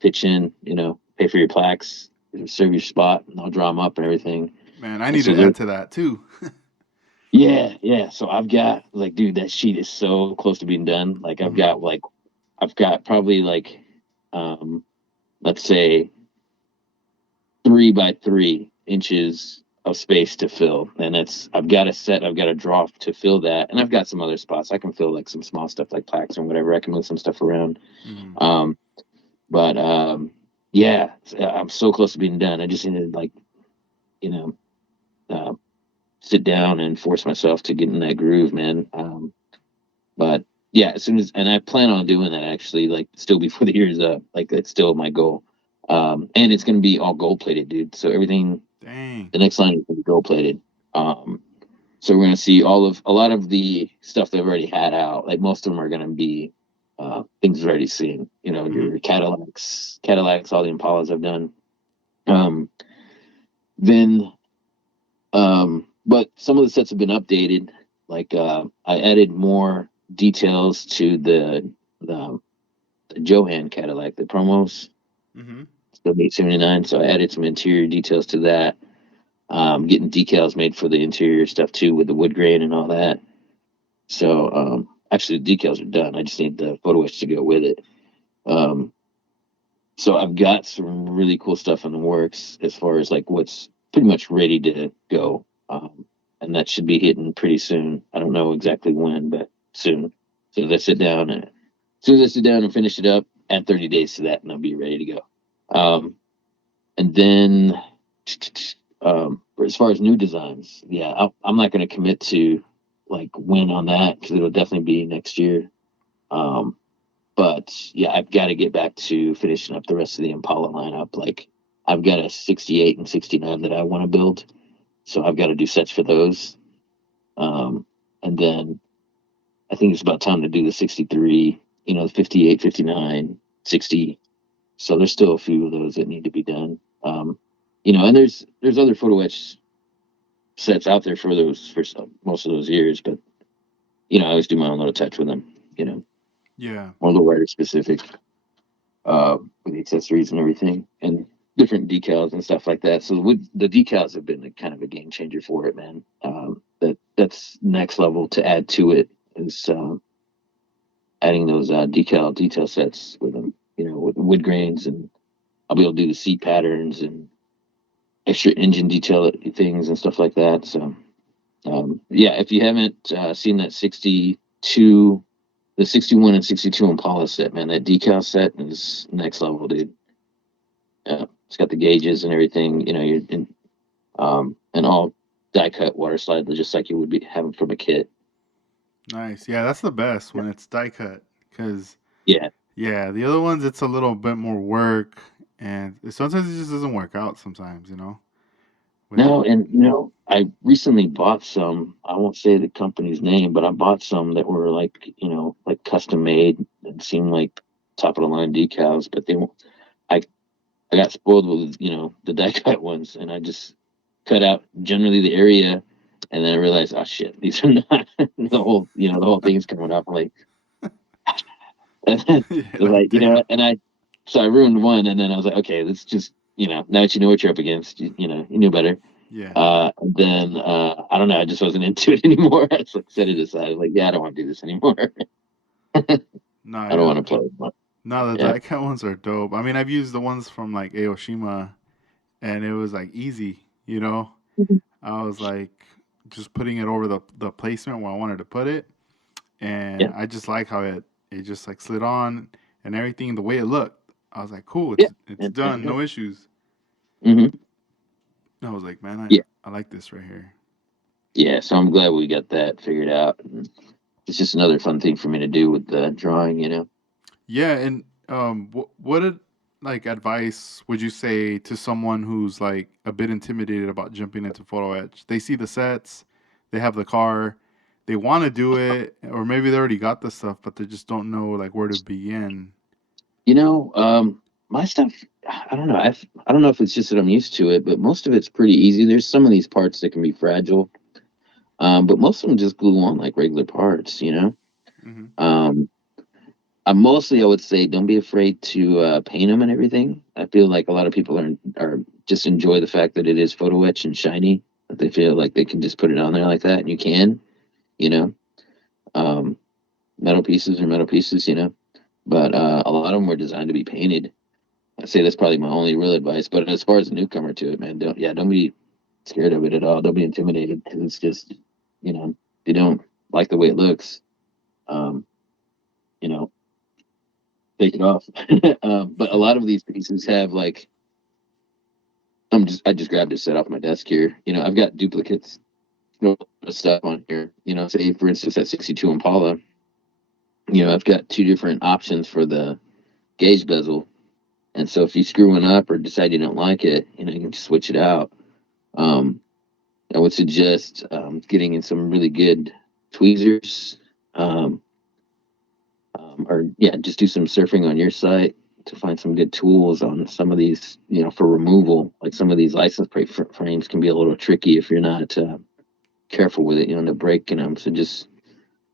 pitch in, pay for your plaques, serve your spot, and I'll draw them up and everything. Man, I And need so to they're add to that too. yeah. So I've got like, dude, that sheet is so close to being done. Like Hmm. I've got probably like um let's say 3 by 3 inches of space to fill. And I've got a draw to fill that. And I've got some other spots. I can fill like some small stuff like plaques and whatever. I can move some stuff around. Hmm. Um but yeah, I'm so close to being done. I just need to like, you know, uh, sit down and force myself to get in that groove, man. But yeah, as soon as and I plan on doing that actually, like still before the year's up. Like that's still my goal. And it's gonna be all gold plated, dude. So everything Dang. the next line is gonna be gold plated. Um, so we're gonna see a lot of the stuff they've already had out. Like most of them are gonna be things we've already seen. Hmm. Your Cadillacs, all the Impalas I've done. Um, then but some of the sets have been updated. Like I added more details to the Johan Cadillac, the promos, Hmm. the 879. So I added some interior details to that. Getting decals made for the interior stuff too, with the wood grain and all that. So actually, the decals are done. I just need the photo etch to go with it. Um, so I've got some really cool stuff in the works as far as like what's pretty much ready to go. And that should be hitting pretty soon. I don't know exactly when, but soon. So let's sit down and as soon as I sit down and finish it up, add 30 days to that, and I'll be ready to go. And then, as far as new designs, yeah, I'm not going to commit to like when on that because it'll definitely be next year. Um, but yeah, I've got to get back to finishing up the rest of the Impala lineup. Like I've got a 68 and 69 that I want to build, so I've got to do sets for those. Um, and then I think it's about time to do the 63, the 58, 59, 60. So there's still a few of those that need to be done. And there's other photo etch sets out there for those for most of those years, but I always do my own little touch with them. Yeah. More little writer specific with the accessories and everything, and different decals and stuff like that. So the decals have been kind of a game changer for it, man. that's next level to add to it is adding those decal detail sets with them, with wood grains, and I'll be able to do the seat patterns and extra engine detail things and stuff like that. So yeah, if you haven't seen that 62, the 61 and 62 Impala set, man, that decal set is next level, dude. Yeah, it's got the gauges and everything. You're in, and all die cut water slide, just like you would be having from a kit. Nice. Yeah, that's the best Yeah, when it's die cut. Cause yeah. yeah, the other ones it's a little bit more work, and sometimes it just doesn't work out. Sometimes with No, and I recently bought some. I won't say the company's name, but I bought some that were like, like custom made and seemed like top of the line decals, but they won't. I I got spoiled with the die cut ones, and I just cut out generally the area, and then I realized, oh shit, these are not the whole thing's coming up. I'm like, yeah, like like damn. and I ruined one, and then I was like, okay, let's just now that you know what you're up against, you knew better. Yeah. Then I don't know, I just wasn't into it anymore. I just like set it aside. Like, yeah, I don't want to do this anymore. No, I don't yeah. want to play with one. No, the Yeah. die cut ones are dope. I mean, I've used the ones from like Aoshima, and it was like easy. I was like just putting it over the placement where I wanted to put it, and Yeah. I just like how it just like slid on and everything the way it looked. I was like, cool, Yeah. it's Yeah. done, no issues. Hmm. I was like, man, Yeah. I like this right here. Yeah. So I'm glad we got that figured out. And it's just another fun thing for me to do with the drawing. Yeah, and what like advice would you say to someone who's like a bit intimidated about jumping into photo etch? They see the sets, they have the car, they want to do it, or maybe they already got the stuff, but they just don't know like where to begin. You know, my stuff, I don't know. I don't know if it's just that I'm used to it, but most of it's pretty easy. There's some of these parts that can be fragile, but most of them just glue on like regular parts. Hmm. Um, I would say don't be afraid to paint them and everything. I feel like a lot of people are just enjoy the fact that it is photo etch and shiny. That they feel like they can just put it on there like that, and you can, you know. Um, Metal pieces are metal pieces. But a lot of them were designed to be painted. I say that's probably my only real advice. But as far as a newcomer to it, man, don't be scared of it at all. Don't be intimidated because it's just, they don't like the way it looks. Um, you know, take it off. But a lot of these pieces have like, I just grabbed a set off my desk here. I've got duplicates, stuff on here. Say for instance that 62 Impala. I've got two different options for the gauge bezel. And so if you screw one up or decide you don't like it, you can just switch it out. Um, I would suggest getting in some really good tweezers, um, or yeah, just do some surfing on your site to find some good tools on some of these, for removal. Like some of these license plate frames can be a little tricky if you're not careful with it, to breaking them. So just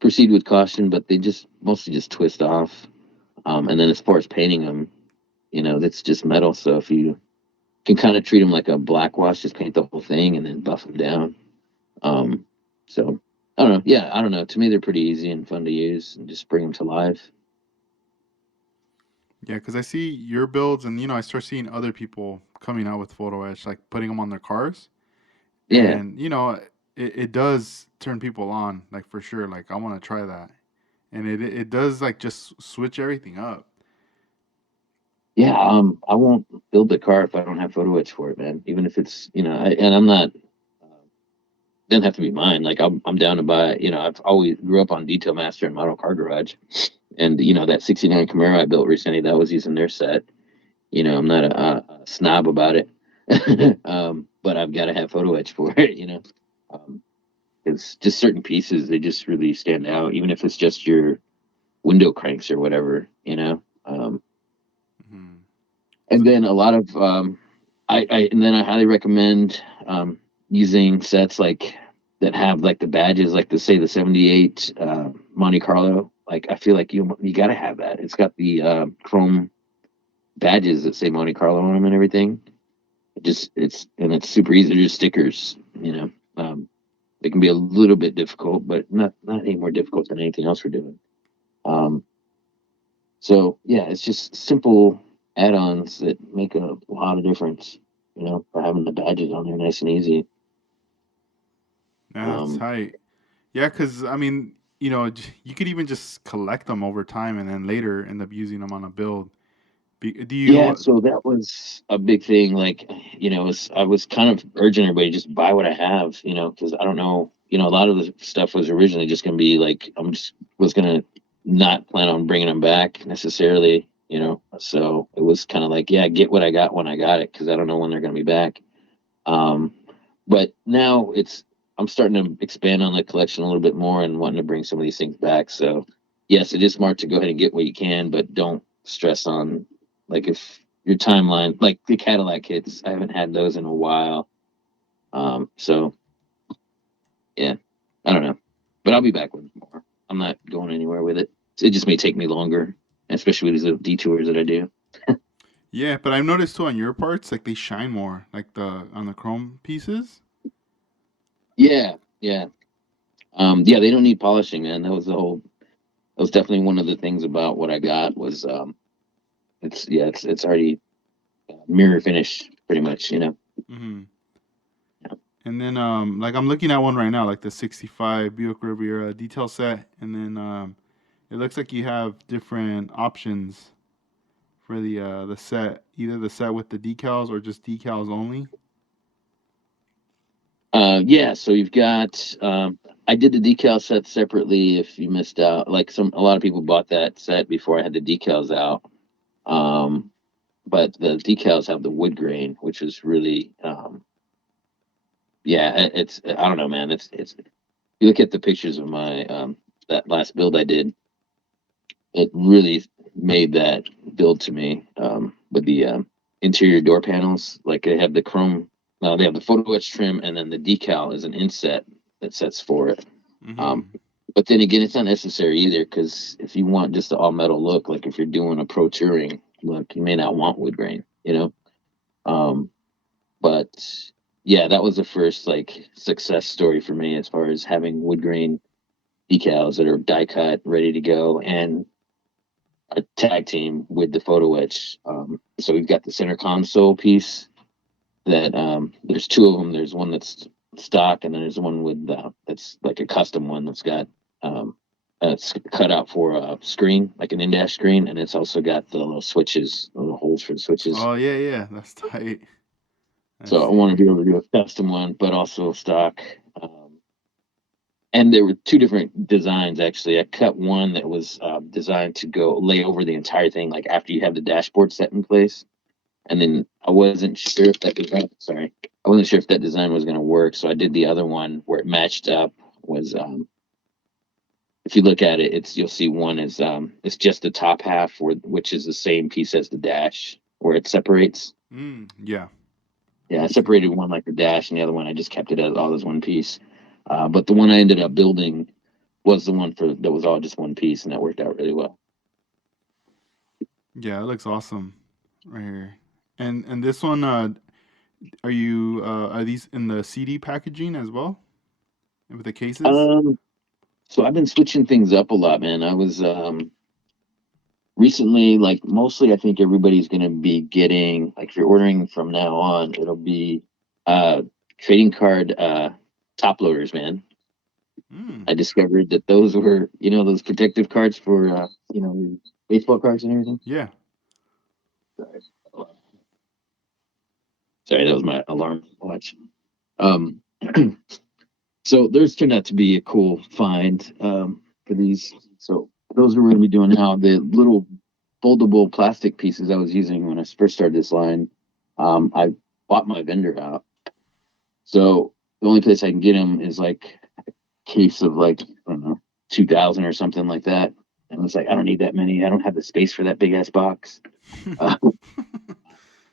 proceed with caution, but they just mostly just twist off. And then as far as painting them, that's just metal. So if you can kind of treat them like a black wash, just paint the whole thing and then buff them down. Um, so I don't know. Yeah, I don't know. To me, they're pretty easy and fun to use, and just bring them to life. Yeah, because I see your builds, and I start seeing other people coming out with photo etch, like putting them on their cars, Yeah, and it does turn people on, like for sure. Like I want to try that, and it does like just switch everything up. yeah. I won't build the car if I don't have photo etch for it, man. Even if it's and I'm not. Doesn't have to be mine. Like I'm down to buy. I've always grew up on Detail Master and Model Car Garage, and that '69 Camaro I built recently that was using their set. I'm not a snob about it, but I've got to have photo etch for it. Um, it's just certain pieces they just really stand out, even if it's just your window cranks or whatever. Hmm. And So, then a lot of and then I highly recommend using sets like that have like the badges, like the say the '78 Monte Carlo. Like I feel like you got to have that. It's got the chrome badges that say Monte Carlo on them and everything. It's super easy. They're just stickers. They can be a little bit difficult, but not any more difficult than anything else we're doing. Um, so yeah, it's just simple add-ons that make a lot of difference. For having the badges on there nice and easy. Yeah, that's Um, tight. Yeah, because I mean, you could even just collect them over time and then later end up using them on a build. Do Yeah, you? so that was a big thing. Like, I was kind of urging everybody just buy what I have, because I don't know, a lot of the stuff was originally just going to be like, was going to not plan on bringing them back necessarily, so it was kind of like, yeah, get what I got when I got it, because I don't know when they're going to be back. Um, but now I'm starting to expand on the collection a little bit more and wanting to bring some of these things back. So, yes, it is smart to go ahead and get what you can, but don't stress on, like, if your timeline, like the Cadillac kits, I haven't had those in a while. So yeah, I don't know, but I'll be back with more. I'm not going anywhere with it. It just may take me longer, especially with these detours that I do. Yeah, but I've noticed too on your parts, like they shine more, like the on the chrome pieces. Yeah, yeah, yeah. They don't need polishing, man. That was definitely one of the things about what I got was it's already mirror finish pretty much. Hmm. And then like I'm looking at one right now, like the '65 Buick Riviera detail set, and then it looks like you have different options for the set, either the set with the decals or just decals only. Yeah, so you've got I did the decal set separately if you missed out. Like a lot of people bought that set before I had the decals out. Um, but the decals have the wood grain, which is really yeah, it's I don't know, man. It's you look at the pictures of my that last build I did, it really made that build to me with the interior door panels. Like they have the chrome, they have the photo etch trim, and then the decal is an inset that sets for it. Um, Hmm. but then again, it's not necessary either because if you want just the all metal look, like if you're doing a pro touring look, you may not want wood grain. Um, but yeah, that was the first like success story for me as far as having wood grain decals that are die cut, ready to go, and a tag team with the photo etch. So we've got the center console piece that there's two of them. There's one that's stock, and then there's one with that's like a custom one that's got it's cut out for a screen, like an in-dash screen, and it's also got the little switches, the little holes for the switches. Oh yeah, yeah, that's tight. I So I see. want to be able to do a custom one, but also stock. And there were two different designs actually. I cut one that was designed to go lay over the entire thing, like after you have the dashboard set in place. And then I wasn't sure if that design, sorry, I wasn't sure if that design was going to work. So I did the other one where it matched up. Was if you look at it, you'll see one is it's just the top half, which is the same piece as the dash, where it separates. Yeah, Yeah, I I see. separated one like the dash, and the other one I just kept it as all as one piece. But the one I ended up building was the one for that was all just one piece, and that worked out really well. Yeah, it looks awesome right here. And this one, are these in the CD packaging as well with the cases? Um, so I've been switching things up a lot, man. I was recently, like mostly, I think everybody's gonna be getting like if you're ordering from now on, it'll be uh trading card top loaders, man. Mm. I discovered that those were, those protective cards for your baseball cards and everything. Yeah. Sorry. Sorry, that was my alarm watch. Um, so those turned out to be a cool find for these. So those are what we're gonna be doing now. The little foldable plastic pieces I was using when I first started this line, I bought my vendor out. So the only place I can get them is like a case of like I don't know 2,000 or something like that. And it's like I don't need that many. I don't have the space for that big ass box. Uh,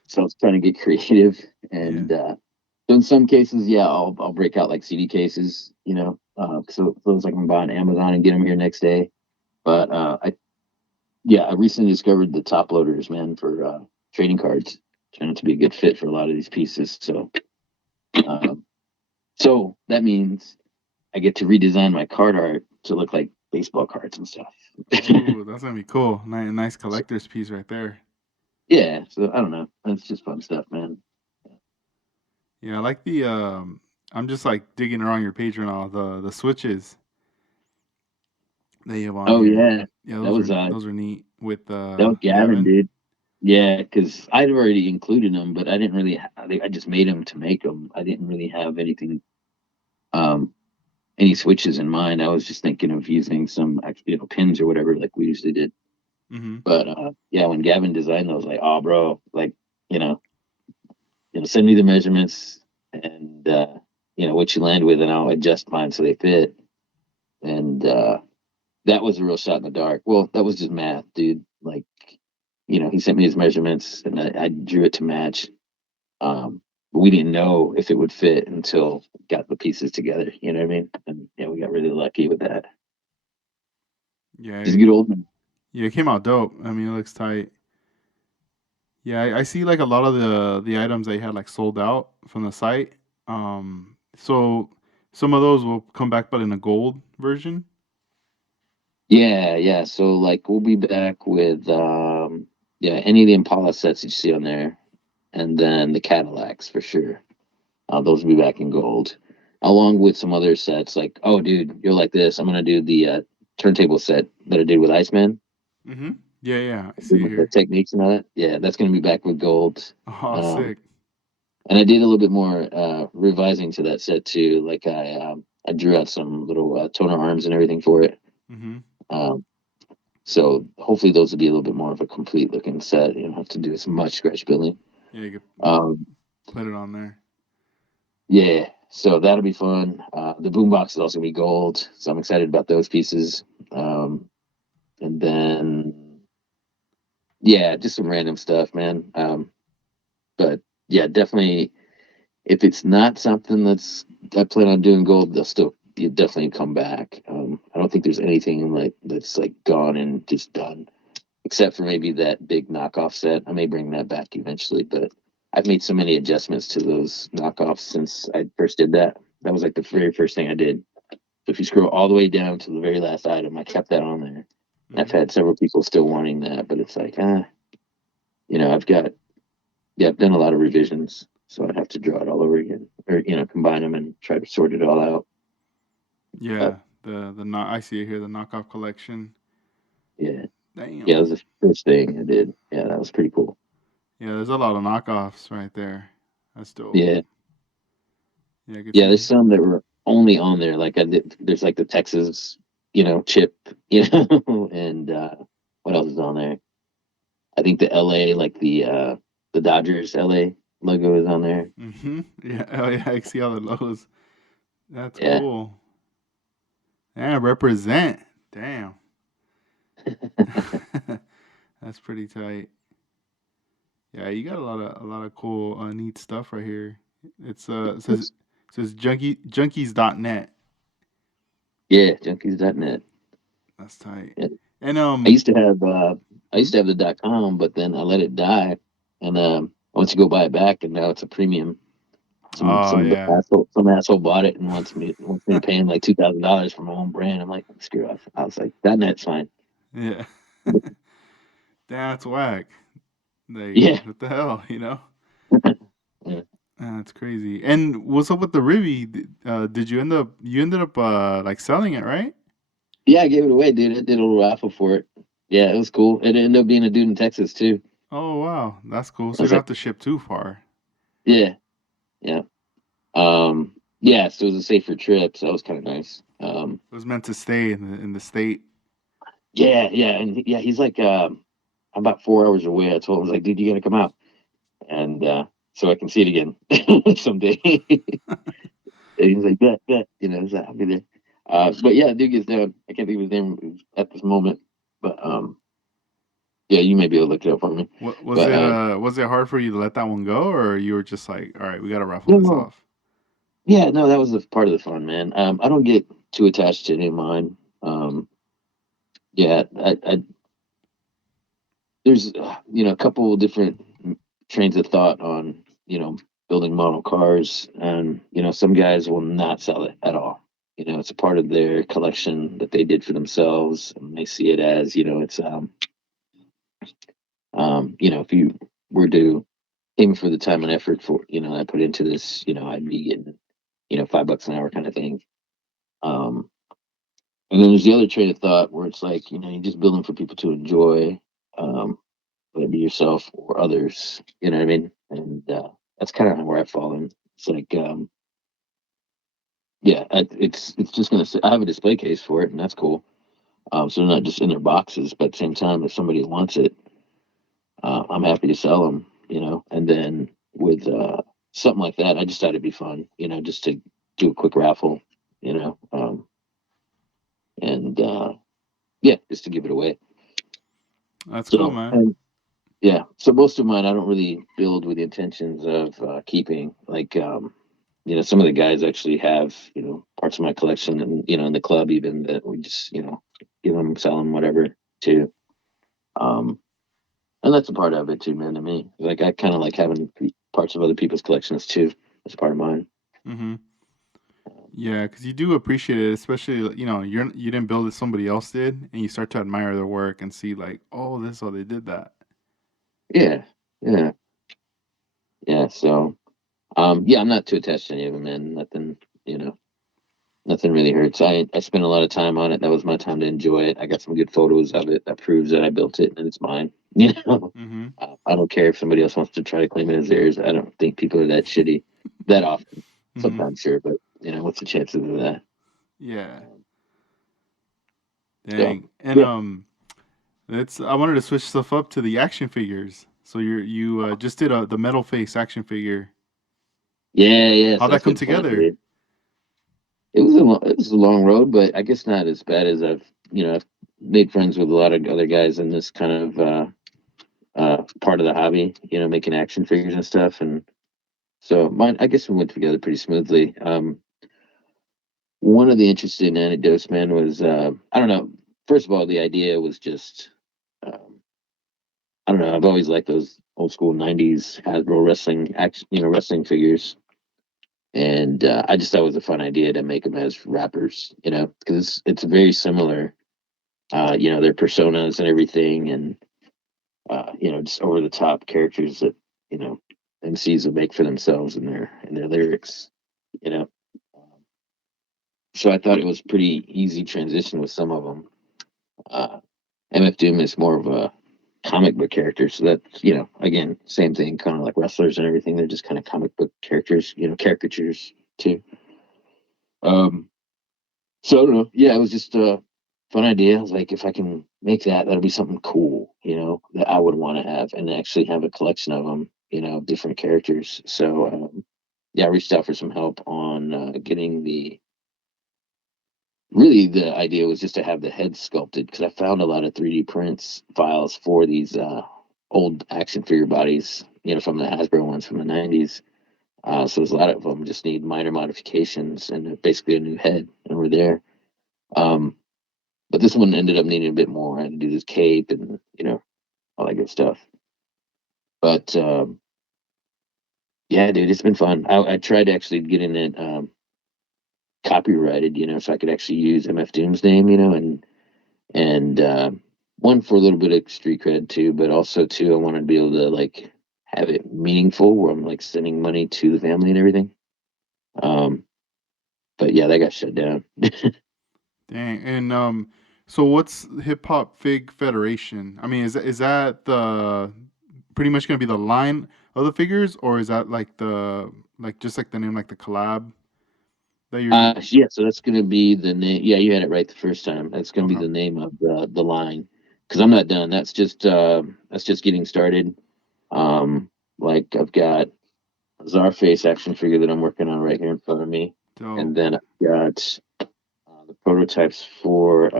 so I was trying to get creative, Yeah. and so in some cases, yeah, I'll break out like CD cases, so those I can buy on Amazon and get them here next day. But I recently discovered the top loaders, man, for trading cards. Turned out to be a good fit for a lot of these pieces. So, um, so that means I get to redesign my card art to look like baseball cards and stuff. Ooh, that's gonna be cool. Nice collector's piece right there. Yeah, so I don't know. That's just fun stuff, man. Yeah, I like the. I'm just like digging around your page right now. The switches that you have on Oh here. yeah, Yeah, that was those are neat with Gavin, Gavin. dude. Yeah, because I'd already included them, but I didn't really. I just made them to make them. I didn't really have um, any switches in mind. I was just thinking of using some, pins or whatever, like we usually did. Mm-hmm. But yeah, when Gavin designed those, like, oh, bro, like, you know, send me the measurements and what you land with, and I'll adjust mine so they fit. And that was a real shot in the dark. Well, that was just math, dude. Like, he sent me his measurements, and I drew it to match. But we didn't know if it would fit until we got the pieces together. You know what I mean? And yeah, we got really lucky with that. Just Yeah, a good old man. yeah, it came out dope. I mean, it looks tight. Yeah, I see like a lot of the items that you had like sold out from the site. So some of those will come back, but in a gold version. Yeah, yeah. So like we'll be back with any of the Impala sets you see on there, and then the Cadillacs for sure. Those will be back in gold, along with some other sets. Like, oh, dude, you're like this. I'm gonna do the turntable set that I did with Iceman, Mm-hmm. Yeah, yeah, I see it with the here. techniques and all that. Yeah, that's gonna be back with gold. Oh, Um, sick. and I did a little bit more revising to that set too. Like I drew out some little toner arms and everything for it. Mm-hmm. Um, so hopefully those will be a little bit more of a complete looking set. You don't have to do as much scratch building. Yeah, you could Um, put it on there. yeah, so that'll be fun. The boombox is also gonna be gold, so I'm excited about those pieces. Um, and then yeah, just some random stuff, man. But yeah, definitely. If it's not something that's I plan on doing gold, they'll still you definitely come back. I don't think there's anything like that's like gone and just done, except for maybe that big knockoff set. I may bring that back eventually, but I've made so many adjustments to those knockoffs since I first did that. That was like the very first thing I did. So if you scroll all the way down to the very last item, I kept that on there. I've Mm-hmm. had several people still wanting that, but it's like, I've got, yeah, I've done a lot of revisions, so I'd have to draw it all over again, or combine them and try to sort it all out. But Yeah, I see it here. The knockoff collection. yeah, yeah, Damn. that was the first thing I did. Yeah, that was pretty cool. Yeah, there's a lot of knockoffs right there. That's dope. Yeah, Yeah, I could yeah. There's see. some that were only on there. Like I did. There's like the Texas, chip, and what else is on there? I think the LA, like the Dodgers LA logo is on there. Mm-hmm. Yeah. Oh yeah, I can see all the logos. That's Yeah. cool. Yeah, represent. Damn. That's pretty tight. Yeah, you got a lot of cool neat stuff right here. It says junkies.net. Yeah, junkies.net. That's tight. Yeah. And I used to have hmm? the .com, but then I let it die, and I went to go buy it back, and now it's a premium. Oh yeah. Some asshole bought it and wants me to pay him like $2,000 for my own brand. I'm like, screw off. I was like, that net's fine. Yeah. That's whack. Like Yeah. what the hell, you know? Yeah. That's crazy. And what's up with the Rivi? Did you ended up like selling it, right? Yeah, I gave it away, dude. I did a little raffle for it. Yeah, it was cool. It ended up being a dude in Texas too. Oh wow, that's cool. I So you was don't like, have to ship too far. yeah, yeah. Yeah, so it was a safer trip, so that was kind of nice. It was meant to stay in the state. Yeah, yeah, and yeah, he's like, I'm about 4 hours away. I told him, I was like, dude, you gotta come out, and so I can see it again someday. And he's like, bet, so I'll be there. But yeah, dude gets down. I can't think of his name at this moment, but yeah, you may be able to look it up for me. What was But it? Was it hard for you to let that one go, or you were just like, all right, we gotta raffle this no, off? yeah, no, that was the part of the fun, man. I don't get too attached to any of mine. Yeah, there's a couple of different trains of thought on building model cars, and some guys will not sell it at all. It's a part of their collection that they did for themselves, and they see it as, it's if you were to aim for the time and effort for, I put into this, I'd be getting, $5 an hour kind of thing. Um, and then there's the other train of thought where it's like, you just build them for people to enjoy, um, whether it be yourself or others. You know what I mean? And that's kind of where I've fallen. It's like, yeah, it's just gonna. I have a display case for it, and that's cool. So they're not just in their boxes, but at the same time, if somebody wants it, I'm happy to sell them. And then with something like that, I just thought it'd be fun. Just to do a quick raffle. And yeah, just to give it away. That's cool, So man. and yeah, so most of mine I don't really build with the intentions of keeping. Like some of the guys actually have parts of my collection, and in the club even that we just give them, sell them, whatever too. Um, and that's a part of it too, man. To me, like I kind of like having parts of other people's collections too as part of mine. Mm-hmm. Yeah, because you do appreciate it, especially you didn't build it, somebody else did, and you start to admire their work and see like, oh, this is how they did that. Yeah, yeah, yeah. So yeah, I'm not too attached to any of them, man. Nothing, you know, nothing really hurts. I spent a lot of time on it. That was my time to enjoy it. I got some good photos of it that proves that I built it and it's mine. Mm-hmm. I don't care if somebody else wants to try to claim it as theirs. I don't think people are that shitty that often. Mm-hmm. Sometimes, sure, but what's the chances of that? Yeah. Um, so Dang. And yeah, it's I wanted to switch stuff up to the action figures. So you just did the metal face action figure. yeah, yeah. How'd So that that's come been fun, together? dude. It was a long road, but I guess not as bad as I've made friends with a lot of other guys in this kind of part of the hobby. Making action figures and stuff, and so mine, I guess we went together pretty smoothly. One of the interesting anecdotes, man, was I don't know. First of all, the idea was just I don't know. I've always liked those old school '90s Hasbro wrestling action, wrestling figures, and I just thought it was a fun idea to make them as rappers, because it's very similar. Their personas and everything, and just over the top characters that you know MCs would make for themselves in their lyrics. You know, so I thought it was pretty easy transition with some of them. MF Doom is more of a comic book character, so that's again same thing, kind of like wrestlers and everything. They're just kind of comic book characters, caricatures too. Um, so I don't know. Yeah, it was just a fun idea. I was like, if I can make that, that'll be something cool, that I would want to have and actually have a collection of them, different characters. So yeah, I reached out for some help on getting the really the idea was just to have the head sculpted because I found a lot of 3D prints files for these old action figure bodies, from the Hasbro ones from the 90s. So there's a lot of them just need minor modifications and basically a new head, and we're there. Um, but this one ended up needing a bit more. I had to do this cape and all that good stuff. But yeah, dude, it's been fun. I tried actually getting it copyrighted, so I could actually use MF Doom's name, and one for a little bit of street cred too, but also too I wanted to be able to like have it meaningful where I'm like sending money to the family and everything. Um, but yeah, that got shut down. Dang. And so what's Hip Hop Fig Federation? I mean, is that the pretty much gonna be the line of the figures, or is that like the like just like the name, like the collab that you're Yeah, so that's gonna be the name. Yeah, you had it right the first time. That's gonna be okay? the name of the line because I'm not done. That's just getting started. Um, like I've got a Czarface action figure that I'm working on right here in front of me, and Dope. then I've got the prototypes for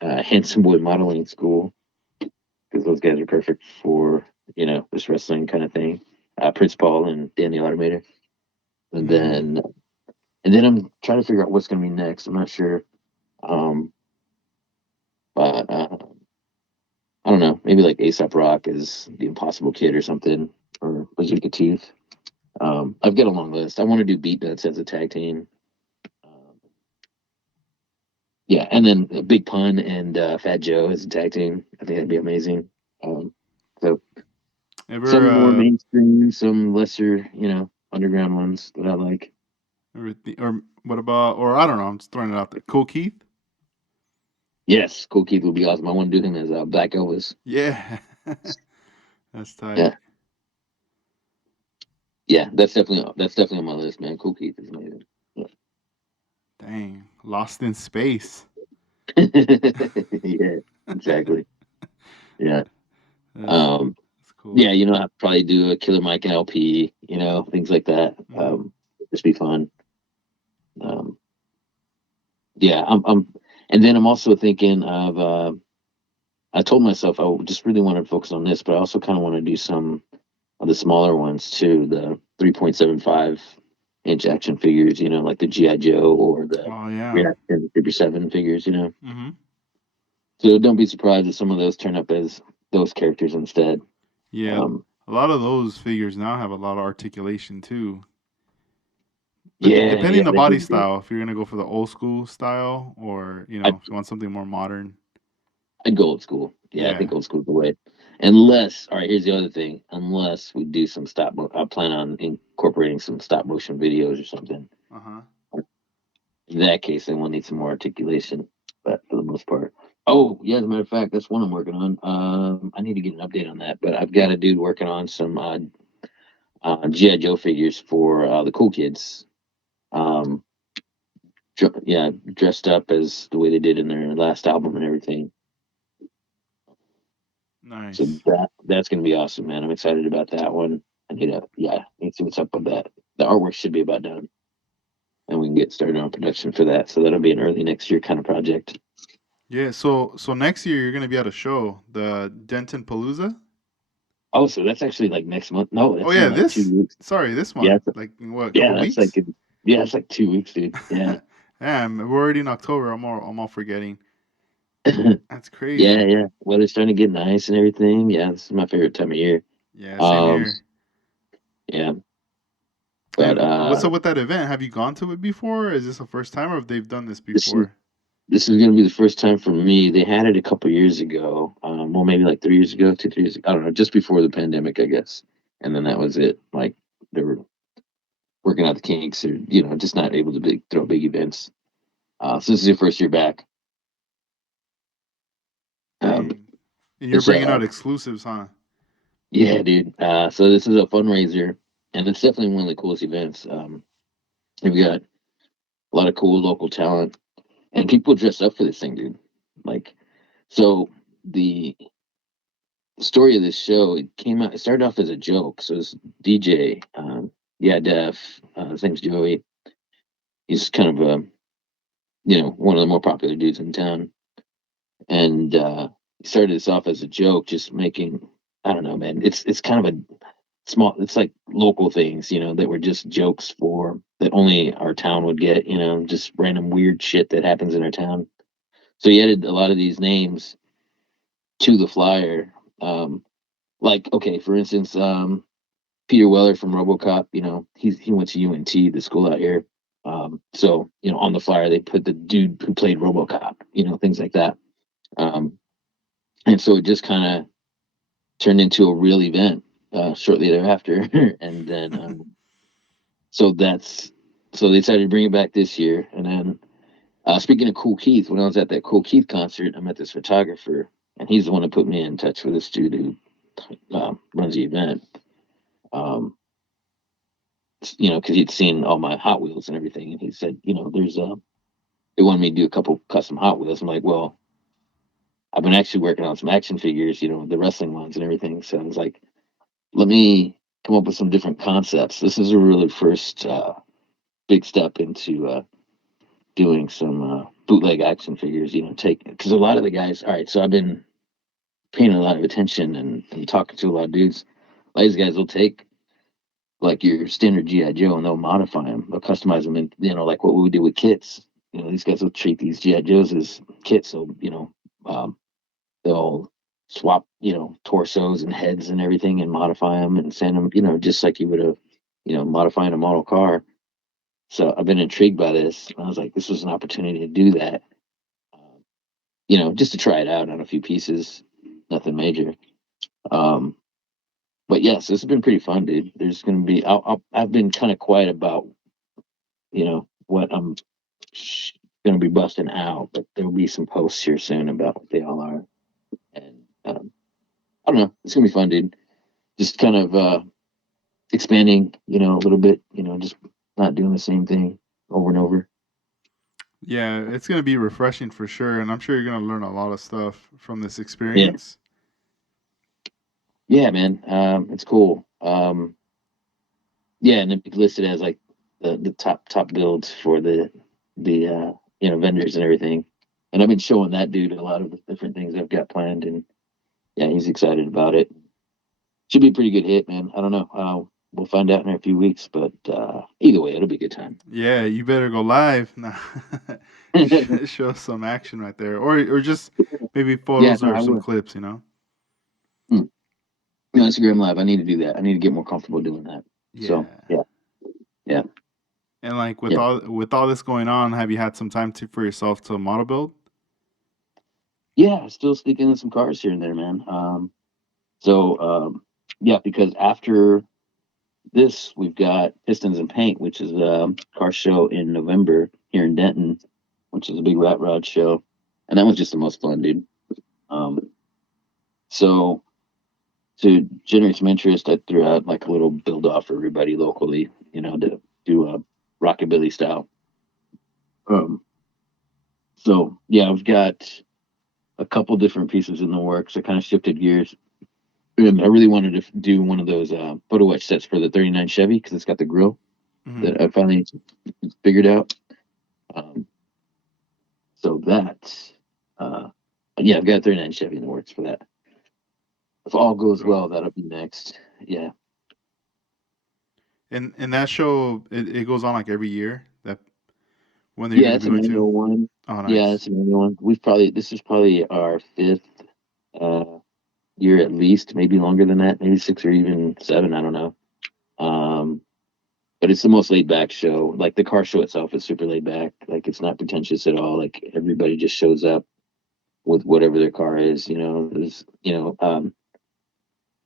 Handsome Boy Modeling School because those guys are perfect for this wrestling kind of thing. Prince Paul and Danny Automator, and Mm. then I'm trying to figure out what's going to be next. I'm not sure, um, but I don't know. Maybe like Aesop Rock is the Impossible Kid or something, or Bazooka Tooth. I've got a long list. I want to do Beat Nuts as a tag team. yeah, and then Big Pun and Fat Joe as a tag team. I think that'd be amazing. Um, so Ever some more mainstream, some lesser, underground ones that I like. or what about, or I don't know, I'm just throwing it out there. Cool Keith? Yes, Cool Keith would be awesome. I want to do him as Black Elvis. Yeah. That's tight. Yeah, yeah, that's definitely on my list, man. Cool Keith is amazing. Dang. Lost in Space. Yeah, exactly. Yeah. That's Um, that's cool. yeah, I'd probably do a Killer Mike and LP, things like that. Hmm. Just be fun. Um, yeah, and then I'm also thinking of, I told myself just really want to focus on this, but I also kind of want to do some of the smaller ones too, the 3.75-inch action figures, like the GI Joe or the Oh yeah. Reaction 57 figures. Hmm. So don't be surprised if some of those turn up as those characters instead. Yeah. Um, A lot of those figures now have a lot of articulation too. But yeah, depending yeah, on the they body really do. style, if you're gonna go for the old school style, or I if you want something more modern. I'd go old school. Yeah, I Yeah. think old school's the way. Unless, all right, here's the other thing. Unless we do some I plan on incorporating some stop motion videos or something. Uh huh. In that case, then we'll need some more articulation. But for the most part, oh yeah, as a matter of fact, that's one I'm working on. I need to get an update on that. But I've got a dude working on some GI Joe figures for the cool kids. Um, yeah, dressed up as the way they did in their last album and everything. So Nice. that's gonna be awesome, man. I'm excited about that one. I need to see what's up with that. The artwork should be about done, and we can get started on production for that. So that'll be an early next year kind of project. Yeah. So next year you're gonna be at a show, the Denton Palooza. Oh, so that's actually like next month. No, Oh that's in yeah, like two this. weeks. Sorry, this Yeah, month. Like in what? A yeah, couple that's like weeks? yeah, it's like 2 weeks, dude. Yeah. Damn, we're already in October. I'm all forgetting. That's Yeah, crazy. yeah. Weather's starting to get nice and everything. Yeah, this is my favorite time of year. Yeah, same Um, here. yeah, but And what's up with that event? Have you gone to it before? Or is this the first time, or have they've done this this is before? this is gonna be the first time for me. They had it a couple years ago. Well, maybe like 3 years ago, 2, 3 years ago. I don't know, just before the pandemic, I guess. And then that was it. Like they were working out the kinks, or just not able to throw big events. So this is your first year back. Um, Dang. And you're it's bringing out exclusives, huh? Yeah, dude. So this is a fundraiser, and it's definitely one of the coolest events. We've got a lot of cool local talent, and people dress up for this thing, dude. Like, so the story of this show, it started off as a joke. So this DJ, yeah, Def, his name's Joey. He's kind of one of the more popular dudes in town, and he started this off as a joke, just making. I don't know, man. It's kind of a small, it's like local things, that were just jokes for that only our town would get, just random weird shit that happens in our town. So he added a lot of these names to the flyer. um like, okay, for instance, Peter Weller from RoboCop, he went to UNT, the school out here. So on the flyer they put the dude who played RoboCop, things like that. um and so it just kind of turned into a real event shortly thereafter. And then so that's so they decided to bring it back this year. And then speaking of Cool Keith, when I was at that Cool Keith concert, I met this photographer, and he's the one that put me in touch with this dude who runs the event. Um, because he'd seen all my Hot Wheels and everything, and he said, there's they wanted me to do a couple custom Hot Wheels. I'm like, well, I've been actually working on some action figures, the wrestling ones and everything. So I was like, let me come up with some different concepts. This is a really first big step into doing some bootleg action figures. Take because a lot of the guys. All right, so I've been paying a lot of attention and talking to a lot of dudes. A lot of these guys will take like your standard GI Joe and they'll modify them, they'll customize them, and like what we would do with kits. These guys will treat these GI Joes as kits, so um, they'll swap torsos and heads and everything and modify them and send them, just like you would have modifying a model car. So I've been intrigued by this. I was like, this was an opportunity to do that. just to try it out on a few pieces, nothing major. Um, but yes, this has been pretty fun, dude. There's gonna be. I've been kind of quiet about what I'm gonna be busting out, but there'll be some posts here soon about what they all are, and I don't know. It's gonna be fun, dude. Just kind of expanding, a little bit. Just not doing the same thing over and over. Yeah, it's gonna be refreshing for sure, and I'm sure you're gonna learn a lot of stuff from this Yeah, experience. yeah, man. It's cool. Yeah, and it listed as like the top builds for the vendors and everything. And I've been showing that dude a lot of the different things I've got planned, and yeah, he's excited about it. Should be a pretty good hit, man. I don't know. We'll find out in a few weeks, but either way, it'll be a good time. Yeah, you better go live. Nah. Show some action right there, or just maybe Yeah, photos no, or I some will. clips. You know. Mm. Instagram Live. I need to do that. I need to get more comfortable doing that. So Yeah. yeah, yeah, And like yeah, with all this going on, have you had some time for yourself to model build? yeah. Still sneaking in some cars here and there, man. So yeah, because after this, we've got Pistons and Paint, which is a car show in November here in Denton, which is a big rat rod show, and that was just the most fun, dude. Um, so to generate some interest, I threw out like a little build off for everybody locally, to do a rockabilly style. Um, so yeah, I've got a couple different pieces in the works. I kind of shifted gears, and I really wanted to do one of those photo etch sets for the '39 Chevy because it's got the grill Hmm. that I finally figured out. Um, so that, uh, yeah, I've got a '39 Chevy in the works for that. If all goes Cool. well, that'll be next. Yeah, And that show it goes on like every year. That when you're yeah, gonna be it's an going to? annual one. Oh, Yeah, nice. it's an annual one. This is probably our fifth uh, year at least, maybe longer than that, maybe six or even seven. I don't know. Um, but it's the most laid back show. Like the car show itself is super laid back. Like it's not pretentious at all. Like everybody just shows up with whatever their car is. There's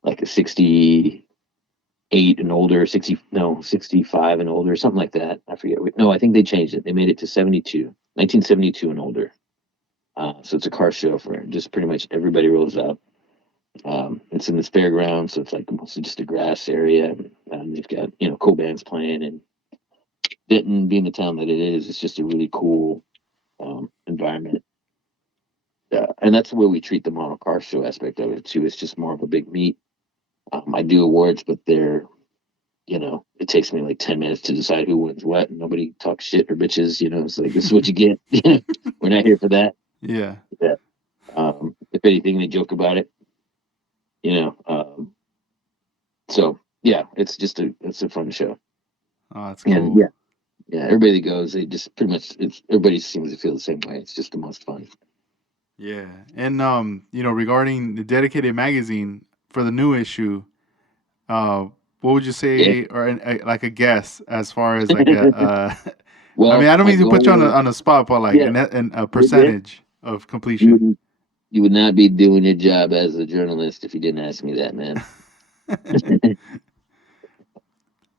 like a 68 and older, 60 no 65 and older, something like that. I forget. No, I think they changed it. They made it to 1972 and older. So it's a car show for just pretty much everybody rolls up. It's in this fairground, so it's like mostly just a grass area. They've got cool bands playing, and Denton being the town that it is, it's just a really cool environment. And that's the way we treat the model car show aspect of it too. It's just more of a big meet. I do awards, but it takes me like 10 minutes to decide who wins what, and nobody talks shit or bitches. It's like this is what you get. We're not here for that. Yeah. Yeah. If anything, they joke about it. You know. So yeah, it's a fun show, Oh, that's and cool. yeah, everybody that goes, they just pretty much everybody seems to feel the same way. It's just the most fun. Yeah. And regarding the dedicated magazine for the new issue, uh, what would you Yeah. say, or like a guess as far as like a, I mean, Well, I don't my mean to put you goal is on a spot, but like yeah, a you're good. percentage of You completion. wouldn't you would not be doing your job as a journalist if you didn't ask me that, man.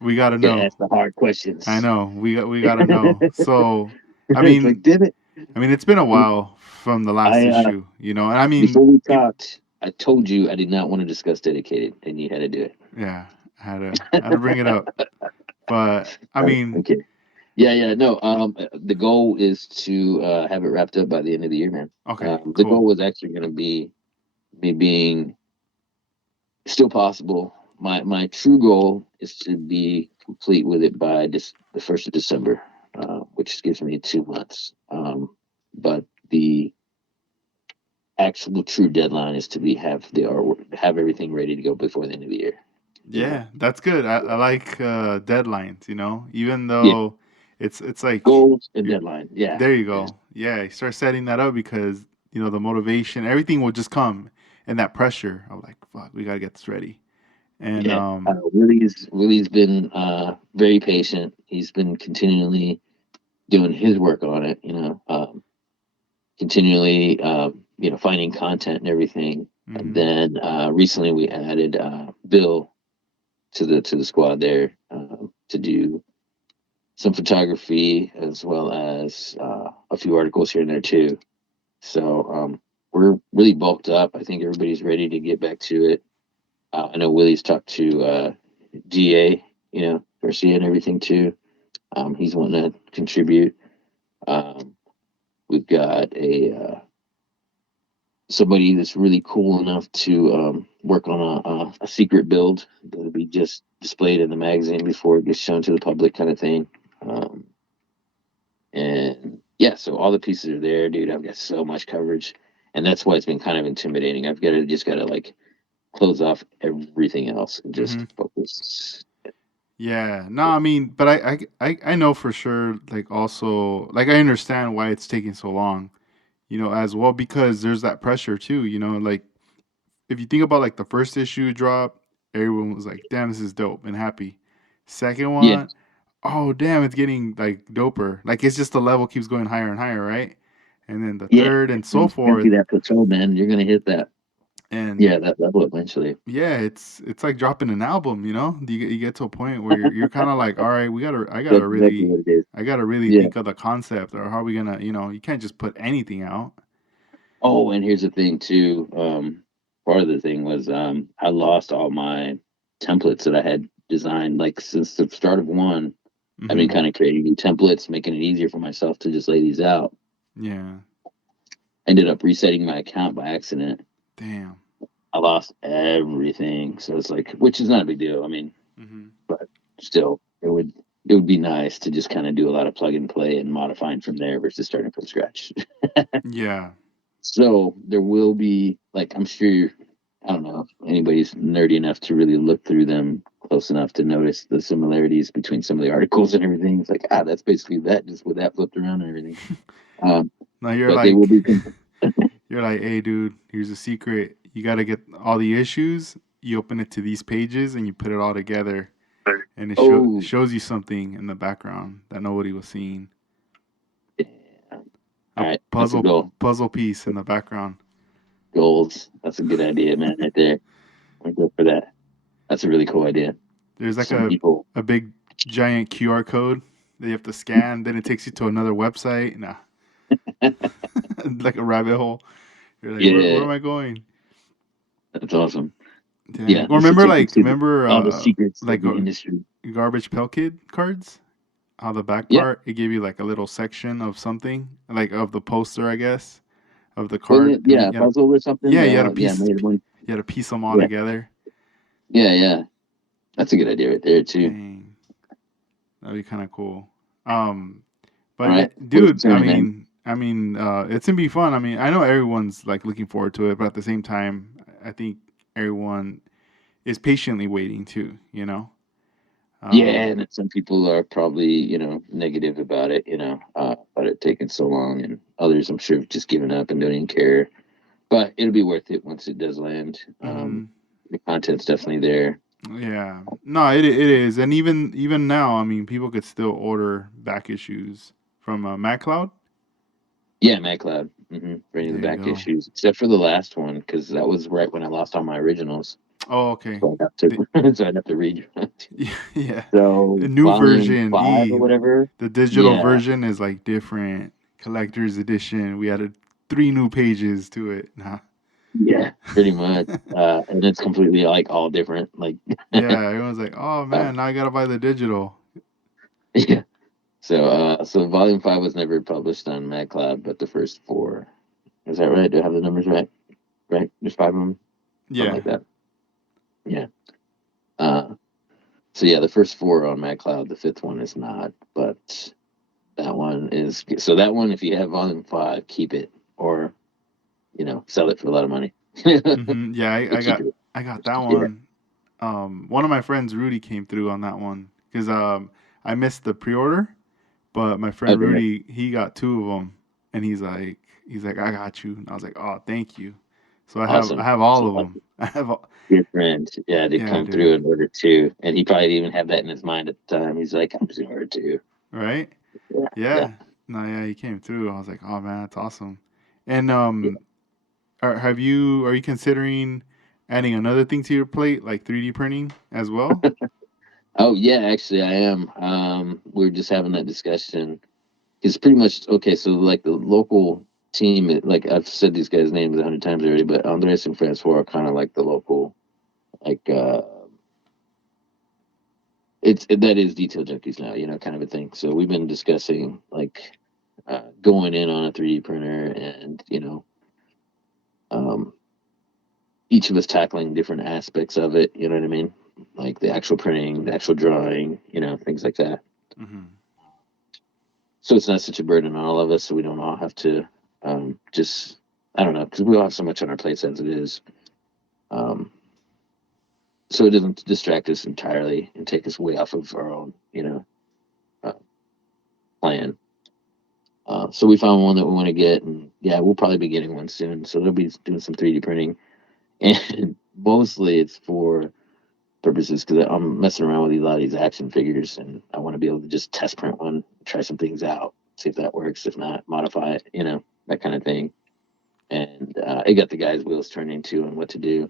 We gotta Gotta know. ask the hard I questions. know. We gotta know. So, I It's like, mean, damn it. it's been a while from the last I issue, and I mean, before we talked, I told you I did not want to discuss dedicated, and you had to do yeah, I had to bring it up, but I it. mean, Okay. Yeah, yeah, no. The goal is to have it wrapped up by the end of the year, man. okay, The goal cool. was actually going to be me being still possible. My true goal is to be complete with it by the 1st of December, which gives me 2 months. But the actual true deadline is to be have the artwork, have everything ready to go before the end of the year. You know, Yeah, that's good. I like deadlines. Even yeah, though it's like goals and deadline. Yeah, there you yeah, go. Yeah, you start setting that up because the motivation, everything will just come, and that pressure of like, fuck, we gotta get this ready. And yeah. Willie's been very patient. He's been continually doing his work on it. continually, finding content and everything. And Mm-hmm. then recently we added Bill to the squad there to do some photography as well as a few articles here and there too. So we're really bulked up. I think everybody's ready to get back to it. I know Willie's talked to GA, Garcia and everything too. He's wanting to contribute. Um, we've got a somebody that's really cool enough to work on a secret build that'll be just displayed in the magazine before it gets shown to the public, kind of thing. Um, and yeah, so all the pieces are there, dude. I've got so much coverage, and that's why it's been kind of intimidating. I've got to just got to like close off everything else and Mm-hmm. just focus. Yeah, no, I mean, but I know for sure, like, also, like, I understand why it's taking so long, as well, because there's that pressure too, like, if you think about, like, the first issue drop, everyone was like, damn, this is dope and happy. Second Yeah, one, oh, damn, it's getting, like, doper. Like, it's just the level keeps going higher and higher, right? And then the yeah. third and so Once you forth. empty that plateau, man, you're gonna hit that. And Yeah, that level eventually. yeah, it's like dropping an album, you get to a point where you're kind of like, all right, That's exactly what it is. I gotta really Yeah. think of the concept, or how are we gonna, you can't just put anything out. Oh, and here's the thing too. Part of the thing was I lost all my templates that I had designed. Like since the start of one, I've been Hmm. kind of creating new templates, making it easier for myself to just lay these out. Yeah. Ended up resetting my account by accident. Damn. I lost everything. So it's like, which is not a big deal. I mean, Hmm. but still, it would be nice to just kind of do a lot of plug and play and modifying from there versus starting from scratch. Yeah. So there will be like I'm sure I don't know if anybody's nerdy enough to really look through them close enough to notice the similarities between some of the articles and everything. It's like that's basically that just with that flipped around and everything. Um, Now you're but they will like, be. you're like, hey, dude, here's a secret. You gotta get all the issues. You open it to these pages and you put it all together, and it Oh, shows you something in the background that nobody was seeing. yeah. A All right, that's a puzzle goal. puzzle piece in the background. Goals. That's a good idea, man. Right there. I go for that. That's a really cool idea. There's like Some people. a big giant QR code that you have to scan. Then it takes you to another website. Nah, like a rabbit hole. You're like, where Yeah, am I going? that's awesome. Dang. Yeah, Or just to remember, take you like, to all the secrets of like the industry. garbage pail kid cards. How the back Yeah. part it gave you like a little section of something, like of the poster, I guess, of the Was card, it and then yeah, a puzzle or something? you had to Yeah, piece made one. them all Yeah, together. yeah. That's a good idea right there too. Dang, that'd be kind of cool. Um, All But yeah, right, what was dude, you saying, man? it's gonna be fun. I mean, I know everyone's like looking forward to it, but at the same time, I think everyone is patiently waiting too. Yeah, Um, and some people are probably negative about it, about it taking so long, and others I'm sure have just given up and don't even care. But it'll be worth it once it does land. mhm. The content's definitely there. Yeah, no, it is, and even now, I mean, people could still order back issues from MacLeod. Yeah, MacLeod, for any of the There you back go. issues, except for the last one because that was right when I lost all my originals. Oh, okay. So I'd have The, to, so I'd have to read. yeah, So the new volume version five or E, whatever. the digital Yeah, version is like different. Collector's edition. We added 3 new pages to it. Nah. yeah, pretty much. And it's completely like all different. Like, Yeah, everyone's like, "Oh uh, man, now I gotta buy the digital." yeah. So volume five was never published on MacLeod, but the first four. Is that right? Do I have the numbers right? Right? There's five of them, something Yeah. like that. Yeah. Uh, so yeah, the first four are on MacLeod. The fifth one is not, but that one is. So that one, if you have volume five, keep it, or sell it for a lot of money. Yeah, But keep it. I got that Yeah. one. One of my friends, Rudy, came through on that one because I missed the pre-order, but my friend Okay. Rudy, he got 2 of them, and he's like, I got you, and I was like, oh, thank you. So I Awesome. have all So of them. I have all, good friend. Yeah, to yeah, come dude. through and order two. And he probably didn't even have that in his mind at the time. He's like, I'm just gonna order two. Right? Yeah. Yeah. Yeah. No, yeah, he came through. I was like, oh man, that's awesome. And Yeah. are you considering adding another thing to your plate, like 3D printing as well? Oh yeah, actually I am. We were just having that discussion. It's pretty much okay. So like the local team, like I've said these guys' names 100 times already, but Andres and Francois are kind of like the local, like that is Detail Junkies now, kind of a thing. So we've been discussing like going in on a 3D printer, and um, each of us tackling different aspects of it. You know what I mean? Like the actual printing, the actual drawing, things like that. Hmm. So it's not such a burden on all of us, so we don't all have to just I don't know, because we all have so much on our plates as it is. Um, so it doesn't distract us entirely and take us way off of our own, uh, plan. So we found one that we want to get, and yeah, we'll probably be getting one soon. So they'll be doing some 3D printing, and mostly it's for purposes because I'm messing around with a lot of these action figures, and I want to be able to just test print one, try some things out, see if that works. If not, modify it, that kind of thing. And it got the guys' wheels turning too on what to do.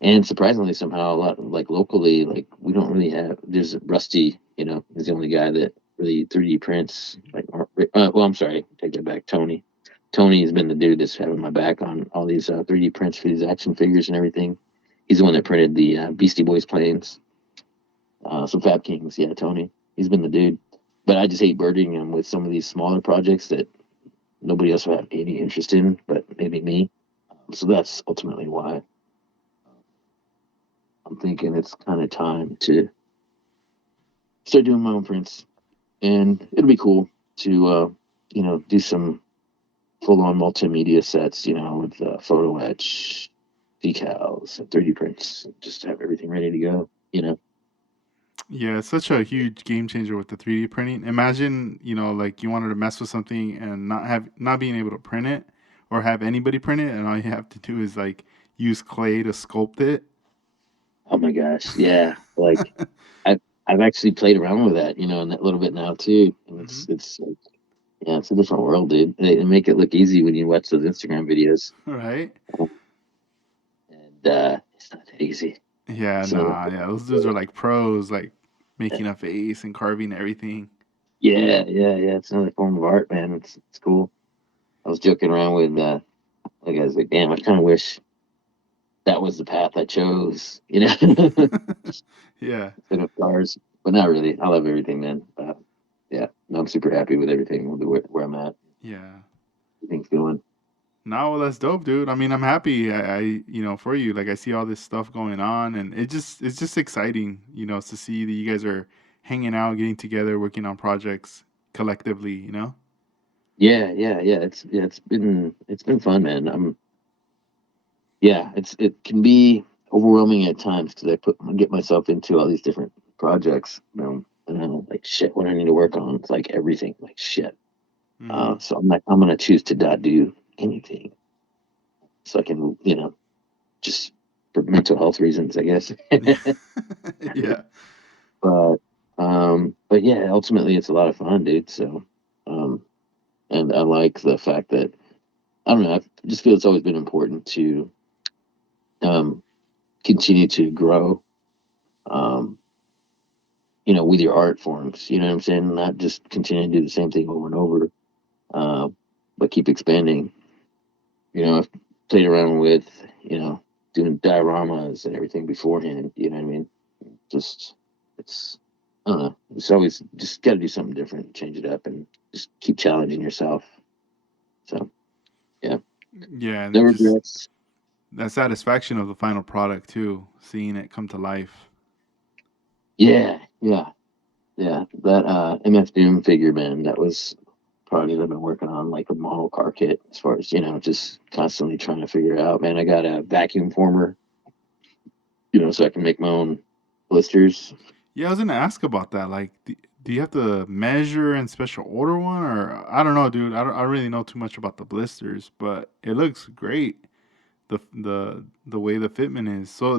And surprisingly, somehow, a lot like locally, like we don't really have. There's Rusty, is the only guy that really 3D prints. Like, well, I'm sorry, take that back. Tony has been the dude that's having my back on all these 3D prints for these action figures and everything. He's the one that printed the Beastie Boys planes, some Fab Kings. Yeah, Tony. He's been the dude. But I just hate burdening him with some of these smaller projects that nobody else will have any interest in, but maybe me. So that's ultimately why I'm thinking it's kind of time to start doing my own prints, and it'll be cool to do some full-on multimedia sets, with photo etch, decals, and 3D prints, just to have everything ready to go. Yeah, it's such a huge game changer with the 3D printing. Imagine, like you wanted to mess with something and not being able to print it or have anybody print it, and all you have to do is like use clay to sculpt it. Oh my gosh, yeah, like I've actually played around with that, and that little bit now too, and Hmm. it's like, yeah, it's a different world, dude. They make it look easy when you watch those Instagram videos, Right? and it's not that easy. Yeah, It's another. nah, yeah, those dudes are like pros, like making a face and carving everything. Yeah, yeah, yeah. It's another form of art, man. It's cool. I was joking around with like I was like, damn, I kind of wish that was the path I chose, Yeah, instead of cars. But not really. I love everything, man. Yeah, no, I'm super happy with everything, with where I'm at. yeah. Everything's going. No, well, that's dope, dude. I mean, I'm happy. For you. Like, I see all this stuff going on, and it's just exciting, to see that you guys are hanging out, getting together, working on projects collectively. Yeah, yeah, yeah. It's been fun, man. Yeah, it can be overwhelming at times because I get myself into all these different projects, and I'm like, shit, what do I need to work on? It's like everything, like shit. Hmm. So I'm gonna choose to not do anything so I can, just for mental health reasons, I guess. Yeah, But yeah, ultimately it's a lot of fun, dude. So, um, and I like the fact that I don't know. I just feel it's always been important to um continue to grow, um, with your art forms. You know what I'm saying? Not just continue to do the same thing over and over, uh, but keep expanding. I've played around with, doing dioramas and everything beforehand. You know what I mean? Just it's I don't know. It's always just got to do something different, change it up, and just keep challenging yourself. So yeah, yeah, and no then just regrets. that satisfaction of the final product too, seeing it come to life. Yeah, yeah, yeah. That MF Doom figure, man, that was project I've been working on, like a model car kit. As far as just constantly trying to figure it out. Man, I got a vacuum former, so I can make my own blisters. Yeah, I was gonna ask about that. Like, do you have to measure and special order one, or I don't know, dude. I don't really know too much about the blisters, but it looks great. The way the fitment is. So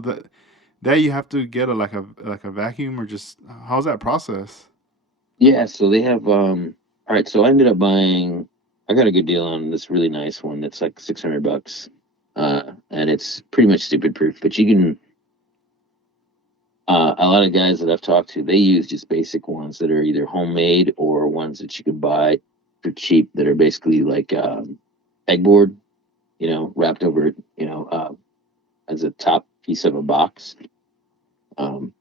that you have to get a vacuum, or just how's that process? Yeah, so they have. All right, so I ended up buying. I got a good deal on this really nice one that's like $600, and it's pretty much stupid proof. But you can, a lot of guys that I've talked to, they use just basic ones that are either homemade or ones that you can buy for cheap that are basically like pegboard, wrapped over, as a top piece of a box. Um,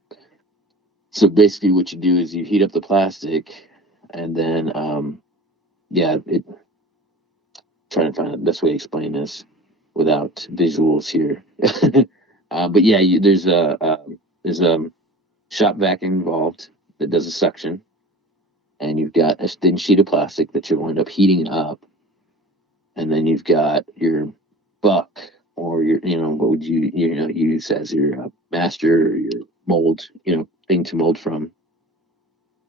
so basically, what you do is you heat up the plastic, and then yeah, trying to find the best way to explain this without visuals here. But yeah, there's a shop vac involved that does a suction, and you've got a thin sheet of plastic that you'll end up heating up, and then you've got your buck or your what would you use as your master or your mold thing to mold from,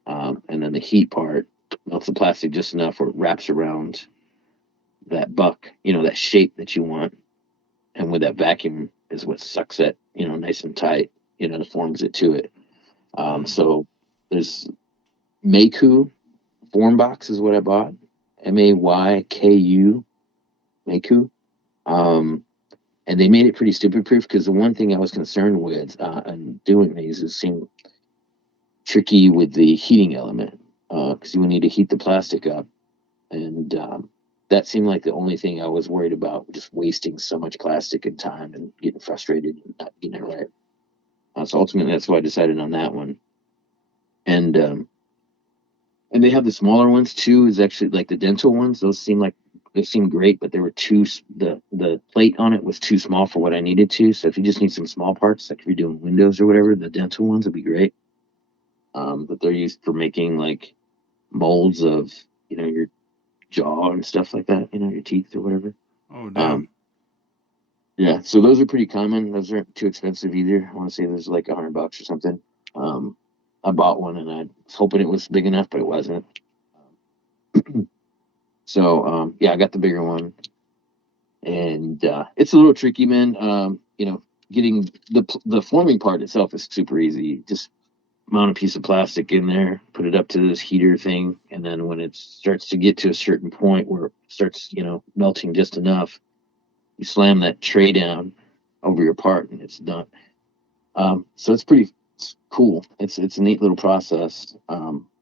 and then the heat part melts the plastic just enough where it wraps around that buck, that shape that you want, and with that vacuum is what sucks it, nice and tight, and forms it to it. Mm. So there's Mayku form box is what I bought, Mayku, Mayku. Um, and they made it pretty stupid proof because the one thing I was concerned with in doing these is seemed tricky with the heating element because you would need to heat the plastic up, and that seemed like the only thing I was worried about, just wasting so much plastic and time and getting frustrated and not getting it right. So ultimately, that's why I decided on that one. And and they have the smaller ones too. Is actually like the dental ones. Those seem like they seem great, but they were the plate on it was too small for what I needed to. So if you just need some small parts, like if you're doing windows or whatever, the dental ones would be great. But they're used for making like molds of your jaw and stuff like that. Your teeth or whatever. Oh, damn. Um, yeah, so those are pretty common. Those aren't too expensive either. I want to say there's like $100 or something. Um, I bought one and I was hoping it was big enough, but it wasn't. So yeah, I got the bigger one, and it's a little tricky, man. Getting the forming part itself is super easy. Just mount a piece of plastic in there, put it up to this heater thing, and then when it starts to get to a certain point where it starts, melting just enough, you slam that tray down over your part, and it's done. So it's cool. It's a neat little process.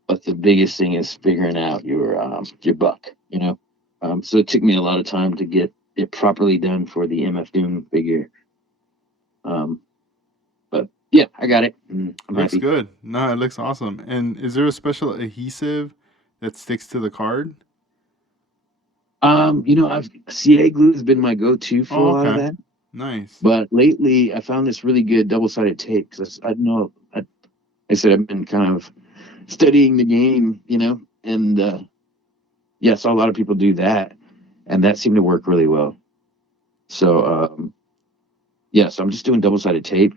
But the biggest thing is figuring out your buck. So it took me a lot of time to get it properly done for the MF Doom figure. Um, but yeah, I got it. And I'm Looks happy. good. No, it looks awesome. And is there a special adhesive that sticks to the card? I've CA glue has been my go-to for Oh, a lot of okay. that. Nice. But lately, I found this really good double-sided tape because I know I said I've been kind of studying the game, and yeah, saw a lot of people do that, and that seemed to work really well. So yeah, so I'm just doing double-sided tape,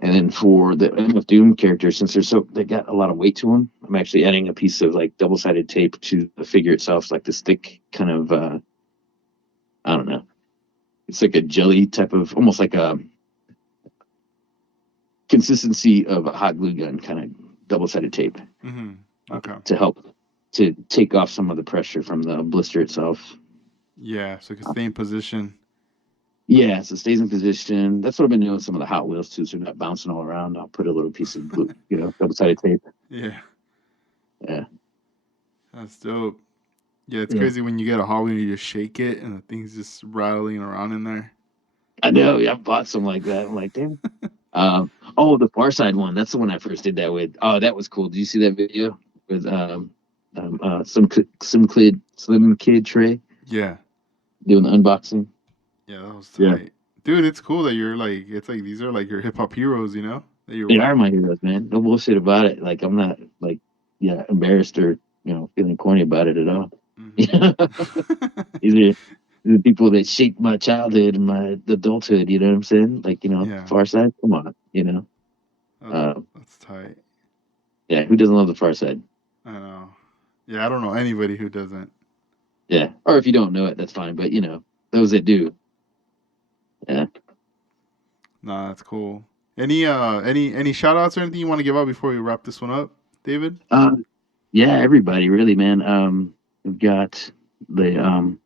and then for the MF Doom characters, since they got a lot of weight to them, I'm actually adding a piece of like double-sided tape to the figure itself, it's like this thick kind of I don't know, it's like a jelly type of, almost like a consistency of a hot glue gun kind of double-sided tape Mm-hmm. Okay. to help to take off some of the pressure from the blister itself. Yeah, so it can stay in position. Yeah, so it stays in position. That's what I've been doing with some of the Hot Wheels too, so they're not bouncing all around. I'll put a little piece of glue, double-sided tape. Yeah, Yeah, that's dope. Yeah, it's yeah. crazy when you get a Hot Wheel and you just shake it and the thing's just rattling around in there. I know. Yeah, I bought some like that. I'm like, damn. Oh, the Far Side one. That's the one I first did that with. Oh, that was cool. Did you see that video with Slim Kid Trey Yeah, doing the unboxing? yeah, that was Yeah, tight. Dude, it's cool that you're like, it's like these are like your hip hop heroes, you know? That you're they are working. my heroes, man. No bullshit about it. Like I'm not like yeah embarrassed or feeling corny about it at all. Mm-hmm. These are the people that shaped my childhood and my adulthood. You know what I'm saying? Like Yeah, Far Side. Come on, that's uh, that's tight. yeah. Who doesn't love the Far Side? I know. Yeah, I don't know anybody who doesn't. Yeah. Or if you don't know it, that's fine. But those that do, yeah. Nah, that's cool. Any shout outs or anything you want to give out before we wrap this one up, David? Uh, yeah. Everybody, really, man. We've got. the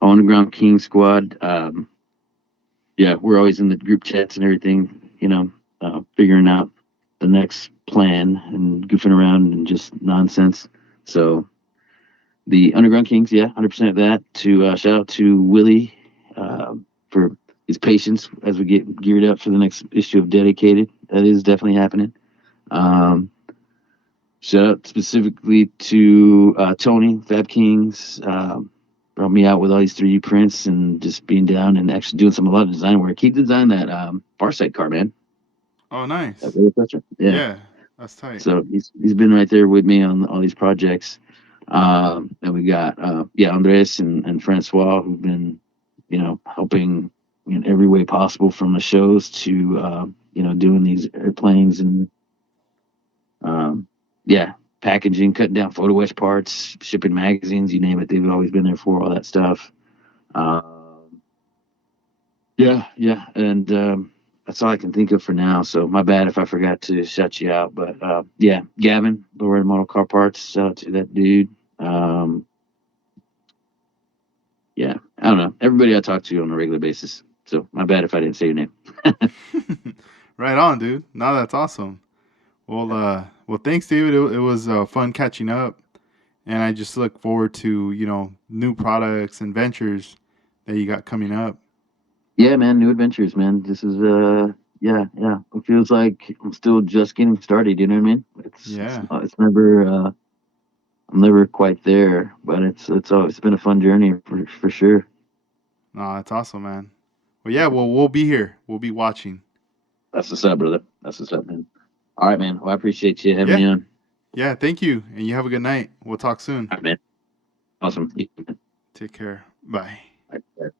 Underground King Squad. Yeah, we're always in the group chats and everything, figuring out the next plan and goofing around and just nonsense. So the Underground Kings, yeah, 100% of that. To shout out to Willie for his patience as we get geared up for the next issue of Dedicated. That is definitely happening. Um, Shout out specifically to Tony Fab Kings. Brought me out with all these 3D prints and just being down and actually doing a lot of design work. He designed that Farsight car, man. Oh, That nice. roller coaster. Yeah. Yeah, that's tight. So he's been right there with me on all these projects. And we got Andres and Francois who've been, helping in every way possible, from the shows to doing these airplanes and um, yeah, packaging, cutting down photo etch parts, shipping magazines, you name it. They've always been there for all that stuff. Yeah, and that's all I can think of for now. So my bad if I forgot to shout you out, but yeah, Gavin, Lord Model Car Parts, shout out to that dude. Um, yeah, I don't know, everybody I talk to on a regular basis. So my bad if I didn't say your name. Right on, dude. No, that's awesome. Well, thanks, David. It was fun catching up, and I just look forward to new products and ventures that you got coming up. Yeah, man, new adventures, man. This is yeah. It feels like I'm still just getting started. You know what I mean? Yeah. It's never I'm never quite there, but it's been a fun journey for sure. No, that's awesome, man. Well, yeah. Well, we'll be here. We'll be watching. That's what's up, brother. That's what's up, man. All right, man. Well, I appreciate you having Yeah. me on. Yeah. Thank you, and you have a good night. We'll talk soon. All right, man. Awesome. Take care. Bye. All right.